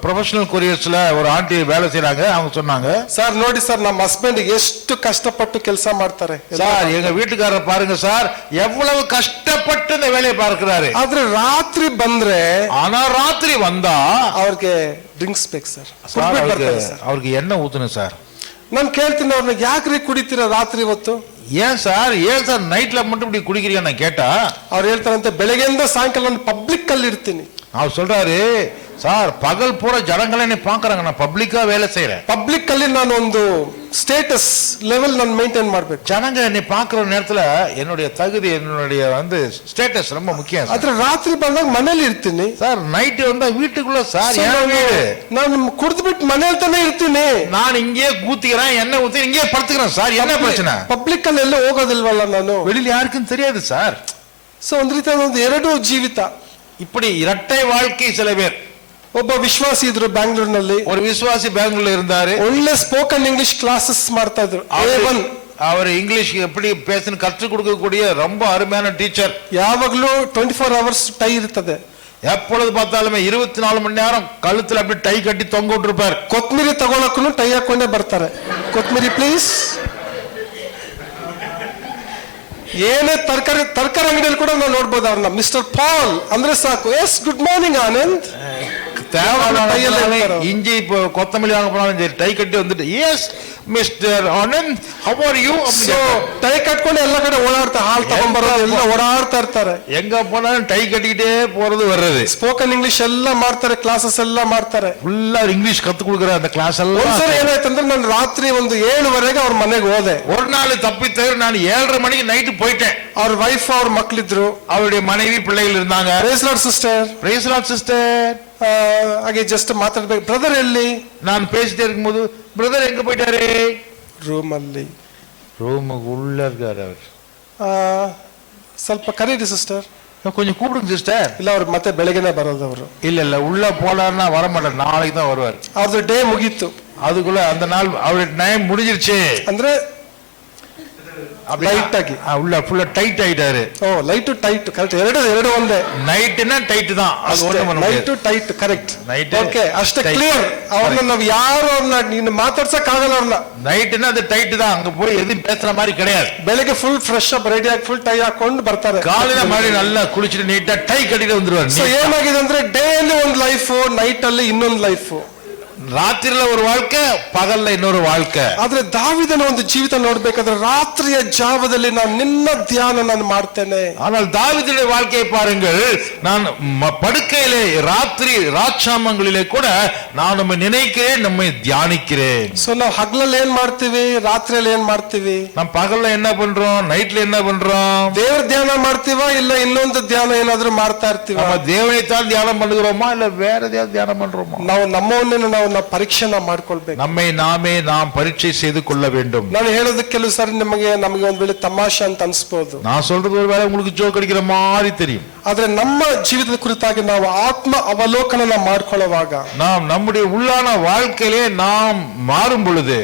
ப்ரொஃபஷனல் கொரியர்ஸ்ல ஒரு ஆண்டி வேலை செய்றாங்க. அவங்க சொன்னாங்க, சார் ನೋಡಿ சார் ನಮ್ಮ ಹಸ್ಬೆಂಡ್ ಎಷ್ಟು ಕಷ್ಟಪಟ್ಟು ಕೆಲಸ ಮಾಡ್ತಾರೆ சார் எங்க வீட்டுக்காரர் பாருங்க சார் எவ்வளவு கஷ்டப்பட்டு இந்த வேலையை பார்க்கிறாரு. ಆದ್ರೆ ರಾತ್ರಿ ಬಂದ್ರೆ ஆனா ராத்திரி வந்தா ಅವ್ರಿಗೆ ಡ್ರಿಂಕ್ಸ್ ಬೇಕು ಸರ್. அவருக்கு எண்ணெய் ஊத்தணும் சார். ನಾನು ಕೇಳ್ತೀನಿ ಅವ್ರನ್ನ, ಯಾಕ್ರಿ ಕುಡಿತೀರಾ ರಾತ್ರಿ ಹೊತ್ತು? ஏன் சார் நைட்ல மட்டும் இப்படி குடிக்கிறீங்க நான் கேட்டா, ಅವ್ರು ಹೇಳ್ತಾರಂತೆ, ಬೆಳಗ್ಗೆಯಿಂದ ಸಾಯಂಕಾಲ ನಾನು ಪಬ್ಲಿಕ್ ಅಲ್ಲಿ ಇರ್ತೀನಿ. அவர் சொல்றாரு, சார் பகல் பூரா ஜனங்களை என்ன பாக்குறாங்க, நான் பப்ளிக்கா வேலை செய்யறேன். ಪಬ್ಲಿಕ್ ಅಲ್ಲಿ ನಾನು ಒಂದು ಸ್ಟೇಟಸ್ ಲೆವೆಲ್ ನಾನು ಮೇಂಟೈನ್ ಮಾಡ್ಬೇಕು. ஜனங்க என்னை பாக்குற நேரத்துல என்னுடைய தகுதி, என்னுடைய ஸ்டேட்டஸ் ரொம்ப முக்கியம். ಆದ್ರೆ ರಾತ್ರಿ ಬಂದಾಗ ಮನೇಲಿ ಇರ್ತೀನಿ சார். நைட்டு வந்தா வீட்டுக்குள்ள சார் என் வீடு, ನಾನು ಕುಡಿದ್ಬಿಟ್ಟು ಮನೇಲಿ ತಾನೇ ಇರ್ತೀನಿ. நான் இங்கே ஊத்திக்கிறேன், எண்ணெய் ஊத்தி இங்கே படுத்துக்கிறேன் சார். என்ன பிரச்சனை? ಪಬ್ಲಿಕ್ ಅಲ್ಲಿ ಎಲ್ಲ ಹೋಗೋದಿಲ್ವಲ್ಲ ನಾನು, வெளியில யாருக்கும் தெரியாது சார். ಸೊ ಒಂದ್ ರೀತಿ ಒಂದು ಎರಡು ಜೀವಿತ. இப்படி இரட்டை வாழ்க்கை. சில பேர், ಒಬ್ಬ ವಿಶ್ವಾಸಿ ಇದ್ರು ಬ್ಯಾಂಗ್ಳೂರ್ನಲ್ಲಿ, ஒரு விசுவாசி பெங்களூர்ல இருந்தாரு. ಒಳ್ಳೆ ಸ್ಪೋಕನ್ ಇಂಗ್ಲಿಷ್ ಕ್ಲಾಸಸ್ ಮಾಡ್ತಾ ಇದ್ರು. அவர் இங்கிலீஷ் எப்படி பேசணும் கற்றுக் கொடுக்கக்கூடிய ரொம்ப அருமையான டீச்சர். ಯಾವಾಗ್ಲೂ 24 hours ಟೈ ಇರ್ತದೆ. எப்பொழுது பார்த்தாலுமே 24 மணி நேரம் கழுத்துல அப்படி டை கட்டி தொங்க விட்டுருப்பார். ಕೊತ್ಮಿರಿ ತಗೊಳಕ್ಕೂ ಟೈ ಹಾಕೊಂಡೇ ಬರ್ತಾರೆ. ಕೊತ್ಮಿರಿ ಪ್ಲೀಸ್. ಏನೇ ತರಕಾರಿ ಅಂಗಡಿಯಲ್ಲಿ ಕೂಡ ನಾವು ನೋಡ್ಬೋದು ಅವ್ರನ್ನ. ಮಿಸ್ಟರ್ ಪಾಲ್ ಅಂದ್ರೆ ಸಾಕು, ಎಸ್ ಗುಡ್ ಮಾರ್ನಿಂಗ್ ಆನಂದ್. இஞ்சி கொத்தமல்லி வாங்க போனாலும் டை கட்டி வந்துட்டு, S mister Anand, how are you? Tie ಕಟ್ಕೊಂಡು ಎಲ್ಲ ಕಡೆ ಓಡಾಡ್ತಾರೆ, ಹಾಲ್ ತಗೊಂಡ್ಬರೋದು ಎಲ್ಲ ಓಡಾಡ್ತಾ ಇರ್ತಾರೆ. எங்க போனாலும் டை கட்டிக்கிட்டே போறது வர்றது. ಸ್ಪೋಕನ್ ಇಂಗ್ಲಿಷ್ ಎಲ್ಲ ಮಾಡ್ತಾರೆ, ಕ್ಲಾಸಸ್ ಎಲ್ಲ ಮಾಡ್ತಾರೆ. ಫುಲ್ಲಾ ಇಂಗ್ಲಿಷ್ ಕತ್ತು ಕೊಡ್ಕற அந்த ಕ್ಲಾಸ್ ಎಲ್ಲ. ಒಂದ್ಸರಿ ಏನಾಯ್ತಂದ್ರೆ ನಾನು ರಾತ್ರಿ ಒಂದು 7:30 ಅವ್ರ ಮನೆಗೆ ಹೋದೆ. ஒரு நாள் தப்பித்தவர் நான் 7:30 மணிக்கு நைட்டு போயிட்டேன். ಅವ್ರ ವೈಫ್ ಅವ್ರ ಮಕ್ಕಳಿದ್ರು, அவருடைய மனைவி பிள்ளைகள் இருந்தாங்க. Praise Lord sister, praise Lord sister. ಹಾಗೆ ಜಸ್ಟ್ ಮಾತಾಡ್ಬೇಕು. ಬ್ರದರ್ ಎಲ್ಲಿ? நான் பேசிட்டே இருக்கும்போது, பிரதர் எங்க போயிட்டாரு? ರೂಮ್ ಅಲ್ಲಿ. ரூமுக்கு உள்ள இருக்காரு அவர். ಸ್ವಲ್ಪ ಕರೀರಿ ಸಿಸ್ಟರ್. கொஞ்சம் கூப்பிடுங்க சிஸ்டர். ಇಲ್ಲ ಅವ್ರು ಮತ್ತೆ ಬೆಳಗ್ಗೆನೆ ಬರೋದು ಅವರು. இல்ல உள்ள போனார்னா வர மாட்டார், நாளைக்கு தான் வருவார். ಅವ್ರದ್ದು ಡೇ ಮುಗೀತು. அதுக்குள்ள அந்த நாள் அவருடைய டைம் முடிஞ்சிருச்சு. ಅಂದ್ರೆ ಲೈಟ್ ಆಗಿ உள்ள ஃபுல்லா டைட் ஆயிட்டாரு. ಓ ಲೈಟ್ ಟೈಟ್ ಕರೆಕ್ಟ್. ಎರಡು ಒಂದೇ. நைட்னா டைட் தான், அது ஒண்ணு பண்ண ಲೈಟ್ முடியாது. Tight correct. ನೈಟ್ ಓಕೆ, ಅಷ್ಟೇ ಕ್ಲಿಯರ್. ಅವ್ರನ್ನ ನಾವು ಯಾರು ಅವ್ರನ್ನ ನೀನು ಮಾತಾಡ್ಸಕ್ ಆಗಲ್ಲ. ಅವ್ರನ್ನ நைட்னா அது டைட் தான், அங்க போய் எதுவும் பேசுற மாதிரி கிடையாது. ಬೆಳಗ್ಗೆ ಫುಲ್ ಫ್ರೆಶ್ ಅಪ್ ರೆಡಿ ಆಗಿ ಫುಲ್ ಟೈ ಹಾಕೊಂಡು ಬರ್ತಾರೆ. காலையில மாதிரி நல்லா குளிச்சுட்டு ನೀಟಾ ಟೈ ಕಟ್ಟಿட்டு வந்துருவாரு. ಸೊ ಏನಾಗಿದೆ ಅಂದ್ರೆ ಡೇ ಅಲ್ಲಿ ಒಂದು ಲೈಫ್, ನೈಟ್ ಅಲ್ಲಿ ಇನ್ನೊಂದು ಲೈಫ್. ராத்திரில ஒரு வாழ்க்கை, பகல்ல இன்னொரு வாழ்க்கை. ಆದ್ರೆ ದಾವಿದನ ಒಂದು ಜೀವಿತ ನೋಡ್ಬೇಕಾದ್ರೆ ರಾತ್ರಿಯ ಜಾವದಲ್ಲಿ ನಾನು ನಿನ್ನ ಧ್ಯಾನ ನಾನು ಮಾಡ್ತೇನೆ. ஆனால் தாவீதுடைய வாழ்க்கையை பாருங்கள், நான் படுக்கையிலே ராத்திரி ராட்சாமங்களிலே கூட நான் நம்மை நினைக்கிறேன், நம்மை தியானிக்கிறேன். ಸೊ ನಾವು ಹಗಲಲ್ಲಿ ಏನ್ ಮಾಡ್ತೀವಿ, ರಾತ್ರಿಯಲ್ಲಿ ಏನ್ ಮಾಡ್ತೀವಿ? நம்ம பகல்ல என்ன பண்றோம், நைட்ல என்ன பண்றோம்? ದೇವ್ರ ಧ್ಯಾನ ಮಾಡ್ತೀವಾ, ಇಲ್ಲ ಇನ್ನೊಂದು ಧ್ಯಾನ ಏನಾದ್ರೂ ಮಾಡ್ತಾ ಇರ್ತೀವ? நம்ம தேவனைத்தான் தியானம் பண்ணுகிறோமா, இல்ல வேற ஏதாவது தியானம் பண்றோமா? ನಾವು ನಮ್ಮವನ್ನೇ ನಾವು ಪರೀಕ್ಷೆನ ಮಾಡ್ಕೊಳ್ಬೇಕು. நம்மை நாமே நாம் பரீட்சை செய்து கொள்ள வேண்டும். ನಾನು ಹೇಳೋದಕ್ಕೆ ಕೆಲವು ಸಾರಿ ನಮಗೆ ಒಂದ್ ವೇಳೆ ತಮಾಷೆ ಅಂತ ಅನ್ಸ್ಬೋದು. நான் சொல்றது ஒரு வேளை உங்களுக்கு ஜோக் அடிக்கிற மாதிரி தெரியும். ಆದ್ರೆ ನಮ್ಮ ಜೀವಿತದ ಕುರಿತಾಗಿ ನಾವು ಆತ್ಮ ಅವಲೋಕನ ಮಾಡ್ಕೊಳ್ಳುವಾಗ, நாம் நம்முடைய உள்ளான வாழ்க்கையிலே நாம் மாறும் பொழுது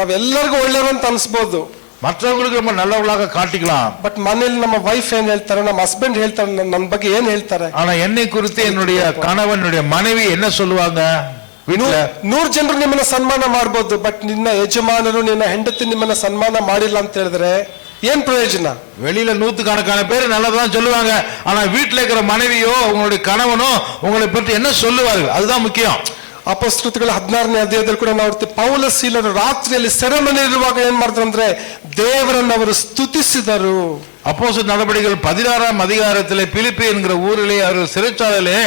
ನಾವೆಲ್ಲರಿಗೂ ಒಳ್ಳೆಯವರು ಅಂತ ಅನ್ಸ್ಬೋದು. மற்றவங்களுக்கு நம்ம நல்லவர்களாக காட்டிக்கலாம். ಬಟ್ ಮನೇಲಿ ನಮ್ಮ ವೈಫ್ ಏನ್ ಹೇಳ್ತಾರೆ, ನಮ್ಮ ಹಸ್ಬೆಂಡ್ ಹೇಳ್ತಾರೆ, ನನ್ನ ಬಗ್ಗೆ ಏನ್ ಹೇಳ್ತಾರೆ? ஆனா என்னை குறித்து என்னுடைய கணவன், என்னுடைய மனைவி என்ன சொல்லுவாங்க? வீட்டுல 100 ಜನರು ನಿಮ್ಮನ್ನ ಸನ್ಮಾನ ಮಾಡ್ಬೋದು, ಬಟ್ ನಿನ್ನ ಯಜಮಾನರು, ನಿನ್ನ ಹೆಂಡತಿ ನಿಮ್ಮನ್ನ ಸನ್ಮಾನ ಮಾಡಿಲ್ಲ ಅಂತ ಹೇಳಿದ್ರೆ ಏನ್ ಪ್ರಯೋಜನ? வெளியில 100கணக்கான பேர் நல்லதான் சொல்லுவாங்க, ஆனா வீட்டுல இருக்கிற மனைவியோ உங்களுடைய கணவனோ உங்களை பற்றி என்ன சொல்லுவார்கள், அதுதான் முக்கியம். ಅಪೊಸ್ತಲಗಳ 16ನೇ ಅಧ್ಯಾಯದಲ್ಲಿ ಕೂಡ ನಾವು ನೋಡ್ತೀವಿ, ಪೌಲ ಸೀಲರು ರಾತ್ರಿಯಲ್ಲಿ ಸೆರೆಮನೆ ಇರುವಾಗ ಏನ್ ಮಾಡಿದ್ರು ಅಂದ್ರೆ ದೇವರನ್ನು ಅವರು ಸ್ತುತಿಸಿದರು. அப்போஸ்தலர் நடபடிகள் 16ஆம் அதிகாரத்திலே பிலிப்பி என்கிற ஊரிலே அவர்கள் சிறைச்சாலையிலே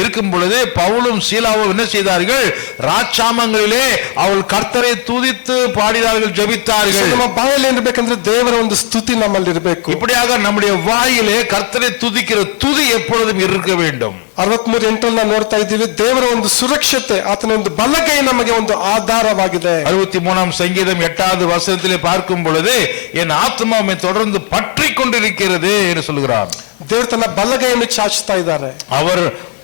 இருக்கும் பொழுது பவுலும் சீலாவும் என்ன செய்தார்கள்? ராட்சாமங்களிலே அவள் கர்த்தரை துதித்து பாடினார்கள், ஜெபித்தார்கள். ನಮ್ಮ ಬಾಯಲ್ಲಿ ಏನಿರಬೇಕಂದ್ರೆ ದೇವರ ಒಂದು ಸ್ತುತಿ ನಮ್ಮಲ್ಲಿ ಇರಬೇಕು. இப்படியாக நம்முடைய வாயிலே கர்த்தரை துதிக்கிற துதி எப்பொழுதும் இருக்க வேண்டும். 63:8 ನಾವು ನೋಡ್ತಾ ಇದ್ದೀವಿ, ದೇವರ ಒಂದು ಸುರಕ್ಷತೆ, ಆತನ ಒಂದು ಬಲಗೈ ನಮಗೆ ಒಂದು ಆಧಾರವಾಗಿದೆ. 63ஆம் சங்கீதம் 8வது வசனத்திலே பார்க்கும் பொழுது என் ஆத்மா உம்மை தொடர்ந்து பற்றி கொண்டிருக்கிறது என்று சொல்கிறார். ದೇವರು ತನ್ನ ಬಲಗೈಯನ್ನು ಚಾಚ್ತಾ ಇದ್ದಾರೆ. அவர்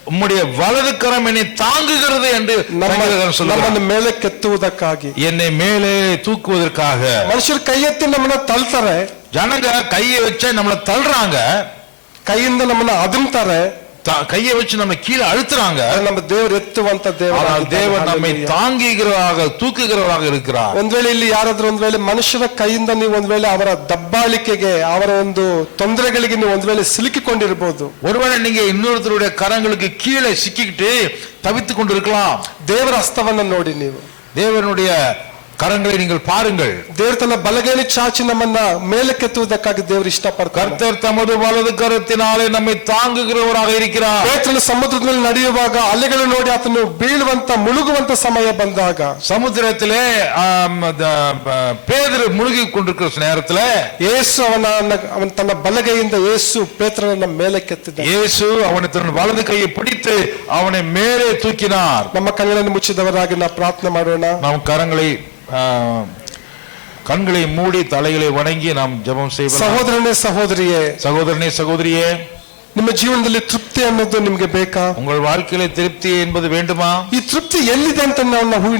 உம்முடைய வலது கரம் என்னை தாங்குகிறது என்று சங்கீதக்காரன் சொல்லுகிறார். ನಮ್ಮನ್ನು ಮೇಲೆ ಕೆತ್ತುವುದಕ್ಕಾಗಿ, என்னை மேலே தூக்குவதற்காக. ಮನುಷ್ಯರು ಕೈ ಎತ್ತಿ ನಮ್ಮನ್ನ ತಳ್ತಾರೆ, ஜனங்க கையை வச்சு நம்மள தள்ளுறாங்க, ಕೈಯಿಂದ ನಮ್ಮನ್ನ ಅದುಮ್ತಾರೆ, கையை வச்சு நம்ம கீழே அழுத்துறாங்க. ನಮ್ಮ ದೇವರು ಎತ್ತುವಂತ ஆனால் தேவன் நம்மை ದೇವರು. தாங்குகிறவராக தூக்குகிறவராக இருக்கிறார். ಒಂದ್ ವೇಳೆ ಇಲ್ಲಿ ಯಾರಾದ್ರೂ ಒಂದ್ ವೇಳೆ ಮನುಷ್ಯರ ಕೈಯಿಂದ ನೀವು ಒಂದ್ ವೇಳೆ ಅವರ ದಬ್ಬಾಳಿಕೆಗೆ, ಅವರ ಒಂದು ತೊಂದರೆಗಳಿಗೆ ನೀವು ಒಂದ್ ವೇಳೆ ಸಿಲುಕಿಕೊಂಡಿರ್ಬೋದು. ஒருவேளை நீங்க இன்னொருத்தருடைய கரங்களுக்கு கீழே சிக்கிக்கிட்டு தவித்துக் கொண்டிருக்கலாம். ದೇವರ ಹಸ್ತವನ್ನ ನೋಡಿ, ನೀವು தேவனுடைய கரங்களை நீங்கள் பாருங்கள். ದೇವರು ತನ್ನ ಬಲಗೈಲಿ ಚಾಚಿ ನಮ್ಮನ್ನ ಮೇಲೆ ಕೆತ್ತುವುದಕ್ಕಾಗಿ ದೇವರು ಇಷ್ಟಪಡ್ತಾರೆ. கர்த்தர் தமது வலது கரத்தினாலே நம்மை தாங்குகிறவராக இருக்கிறார். ಪೇತ್ರನು ಸಮುದ್ರದಲ್ಲಿ ನಡೆಯುವಾಗ ಅಲೆಗಳು ನೋಡಿ ಆತನು ಬೀಳುವಂತ ಮುಳುಗುವಂತ ಸಮಯ ಬಂದಾಗ, சமுத்திரத்திலே பேதுரு முழுகி கொண்டிருக்கிற நேரத்துல ಯೇಸು ಅವನ ತನ್ನ ಬಲಗೈಯಿಂದ ಯೇಸು ಪೇತ್ರನನ್ನ ಮೇಲೆ ಕೆತ್ತಿದ. இயேசு அவனை தன் வலது கையை பிடித்து அவனை மேலே தூக்கினார். ನಮ್ಮ ಕಣ್ಣನ್ನು ಮುಚ್ಚಿದವರಾಗಿ ನಾವು ಪ್ರಾರ್ಥನೆ ಮಾಡೋಣ. நாம் கண்களை மூடி தலைகளை வணங்கி நாம் ஜெபம் செய்வோம். ಸಹೋದರನೇ ಸಹೋದರಿಯೇ, சகோதரனே சகோதரியே, ನಿಮ್ಮ ಜೀವನದಲ್ಲಿ ತೃಪ್ತಿ ಅನ್ನೋದು ನಿಮ್ಗೆ ಬೇಕಾ? உங்கள் வாழ்க்கையில திருப்தி என்பது வேண்டுமா? ಈ ತೃಪ್ತಿ ಎಲ್ಲಿದೆ ಅಂತ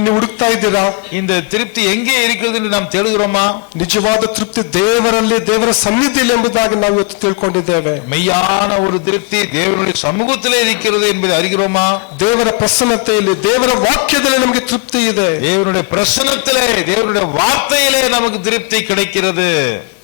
ನೀವು ಹುಡುಕ್ತಾ ಇದ್ದೀರಾ? இந்த திருப்தி எங்கே இருக்கிறது என்று நாம் தேடுகிறோமா? ನಿಜವಾದ ತೃಪ್ತಿ ದೇವರಲ್ಲಿ, ದೇವರ ಸನ್ನಿಧಿಯಲ್ಲಿ ಎಂಬುದಾಗಿ ನಾವು ಇವತ್ತು ತಿಳ್ಕೊಂಡಿದ್ದೇವೆ. மெய்யான ஒரு திருப்தி தேவனுடைய சமூகத்திலே இருக்கிறது என்பதை அறிகிறோமா? ದೇವರ ಪ್ರಸನ್ನತೆಯಲ್ಲಿ, ದೇವರ ವಾಕ್ಯದಲ್ಲಿ ನಮಗೆ ತೃಪ್ತಿ ಇದೆ. தேவனுடைய பிரசன்னத்திலே, தேவனுடைய வார்த்தையிலே நமக்கு திருப்தி கிடைக்கிறது.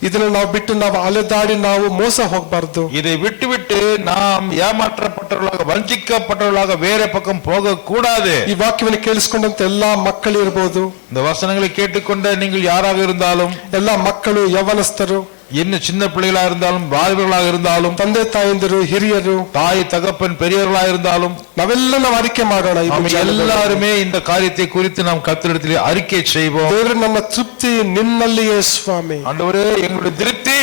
ಇದನ್ನು ನಾವು ಬಿಟ್ಟು ನಾವು ಅಲೆದಾಡಿ ನಾವು ಮೋಸ ಹೋಗಬಾರದು. இதை விட்டுவிட்டு நாம் ஏமாற்றப்பட்டவர்களாக, வஞ்சிக்கப்பட்டவர்களாக வேற பக்கம் போக கூடாது. ಈ ವಾಕ್ಯವನ್ನು ಕೇಳಿಸಿಕೊಂಡಂತ ಎಲ್ಲಾ ಮಕ್ಕಳು ಇರಬಹುದು, இந்த வசனங்களை கேட்டுக்கொண்ட நீங்கள் யாராக இருந்தாலும், ಎಲ್ಲಾ ಮಕ್ಕಳು, ಯವನಸ್ಥರು, இன்னும் சின்ன பிள்ளைகளா இருந்தாலும், வாலிபர்களாக இருந்தாலும், ತಂದೆ ತಾಯಂದಿರು, ಹಿರಿಯರು, தாய் தகப்பன் பெரியவர்களாக இருந்தாலும், ನಾವೆಲ್ಲ ನಾವು ಅರಿಕೆ ಮಾಡೋಣ. எல்லாருமே இந்த காரியத்தை குறித்து நாம் கர்த்தரிடத்திலே அறிக்கை செய்வோம். ದೇವರು, ನನ್ನ ತೃಪ್ತಿ ನಿನ್ನಲ್ಲಿಯೇ ಸ್ವಾಮಿ. ஆண்டவரே, எங்களுடைய திருப்தி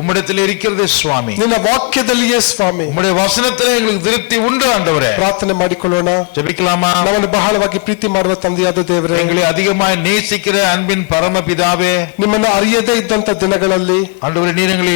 உம்மிடத்தில் இருக்கிறது சுவாமி. ನಿನ್ನ ವಾಕ್ಯದಲ್ಲಿಯೇ ಸ್ವಾಮಿ. உம்முடைய வசனத்திலே எங்களுக்கு திருப்தி உண்டு ஆண்டவரே. ಪ್ರಾರ್ಥನೆ ಮಾಡಿಕೊಳ್ಳೋಣ. ஜெபிக்கலாமா? ನಮ್ಮನ್ನು ಬಹಳವಾಗಿ ಪ್ರೀತಿ ಮಾಡುವ ತಂದೆಯಾದ ದೇವರೇ, எங்களை அதிகமாய் நேசிக்கிற அன்பின் பரமபிதாவே, ನಿಮ್ಮನ್ನು ಅರಿಯದೇ ಇದ್ದಂತ ದಿನಗಳಲ್ಲಿ, ஆண்டவரே, நீர் எங்களை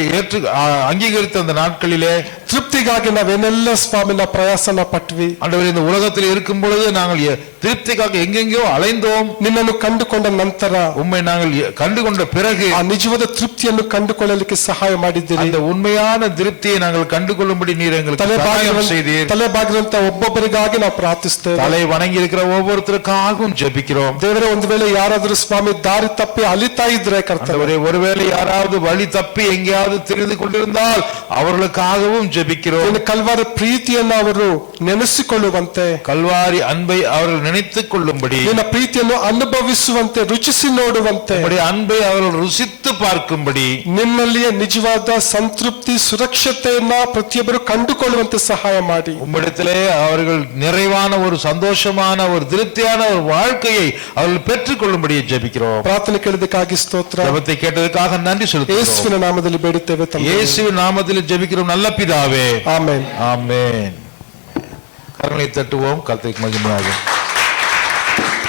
அங்கீகரித்த அந்த நாட்களிலே ತೃಪ್ತಿಗಾಗಿ ನಾವೇನೆಲ್ಲ ಸ್ವಾಮಿ ನಾವು ಪ್ರಯಾಸನ ಪಟ್ವಿ. ஆண்டவரே, இந்த உலகத்தில் இருக்கும் பொழுது நாங்கள் திருப்திக்காக எங்கெங்கோ அலைந்தோம். ನಿನ್ನನ್ನು ಕಂಡುಕೊಂಡ ನಂತರ, உம்மை நாங்கள் கண்டுகொண்ட பிறகு ಆ ನಿಜವಾದ ತೃಪ್ತಿಯನ್ನು ಕಂಡುಕೊಳ್ಳಲಿಕ್ಕೆ ಸಹಾಯ ಮಾಡಿದ್ದೀರಿ. அந்த உண்மையான திருப்தியை நாங்கள் கண்டுகொள்ளும்படி நீர் எங்களுக்கு சகாயம் செய்தீர். ತಲೆಬಾಗಿರುವಂತ ಒಬ್ಬೊಬ್ಬರಿಗಾಗಿ ನಾವು ಪ್ರಾರ್ಥಿಸ್ತೇವೆ. தலை வணங்கி இருக்கிற ஒவ்வொருத்தருக்காகவும் ஜெபிக்கிறோம். ದೇವರೇ, ಒಂದು ವೇಳೆ ಯಾರಾದರೂ ಸ್ವಾಮಿ ದಾರಿ ತಪ್ಪಿ ಅಲಿತಾ ಇದ್ರೆ ಕರ್ತವ್ಯ, ஒருவேளை யாராவது வழி தப்பி எங்கேயாவது திரிந்து கொண்டிருந்தால் அவர்களுக்காகவும் ஜெபிக்கிறோம். ಕಲ್ವಾರಿ ಪ್ರೀತಿಯನ್ನು ಅವರು ನೆನೆಸಿಕೊಳ್ಳುವಂತೆ, கல்வாரி அன்பை அவர்கள் நினைத்துக் கொள்ளும்படி, ನಿನ್ನ ಪ್ರೀತಿಯನ್ನು ಅನುಭವಿಸುವಂತೆ, ರುಚಿಸಿ ನೋಡುವಂತೆ, அன்பை அவர்கள் ருசித்து பார்க்கும்படி, ನಿನ್ನಲ್ಲಿಯೇ ನಿಜವಾದ ಸಂತೃಪ್ತಿ, ಸುರಕ್ಷತೆಯನ್ನ ಪ್ರತಿಯೊಬ್ಬರು ಕಂಡುಕೊಳ್ಳುವಂತೆ ಸಹಾಯ ಮಾಡಿ. உம்மிடத்திலே அவர்கள் நிறைவான ஒரு சந்தோஷமான ஒரு திருப்தியான ஒரு வாழ்க்கையை அவர்கள் பெற்றுக் கொள்ளும்படி ஜெபிக்கிறோம். ಪ್ರಾರ್ಥನೆ ಕೇಳಿದಕ್ಕಾಗಿ ಸ್ತೋತ್ರ. ஜெபத்தை கேட்டதற்காக நன்றி செலுத்துகிறோம். ಯೇಸುವಿನ ನಾಮದಲ್ಲಿ ಬೇಡುತ್ತೇವೆ ತಂದೆ. இயேசுவின் நாமத்தில் ஜெபிக்கிறோம் நல்ல பிதாவே. ಆಮೆನ್. ஆமென். கரங்களை தட்டுவோம். கர்த்தருக்கு மகிமையாகும்.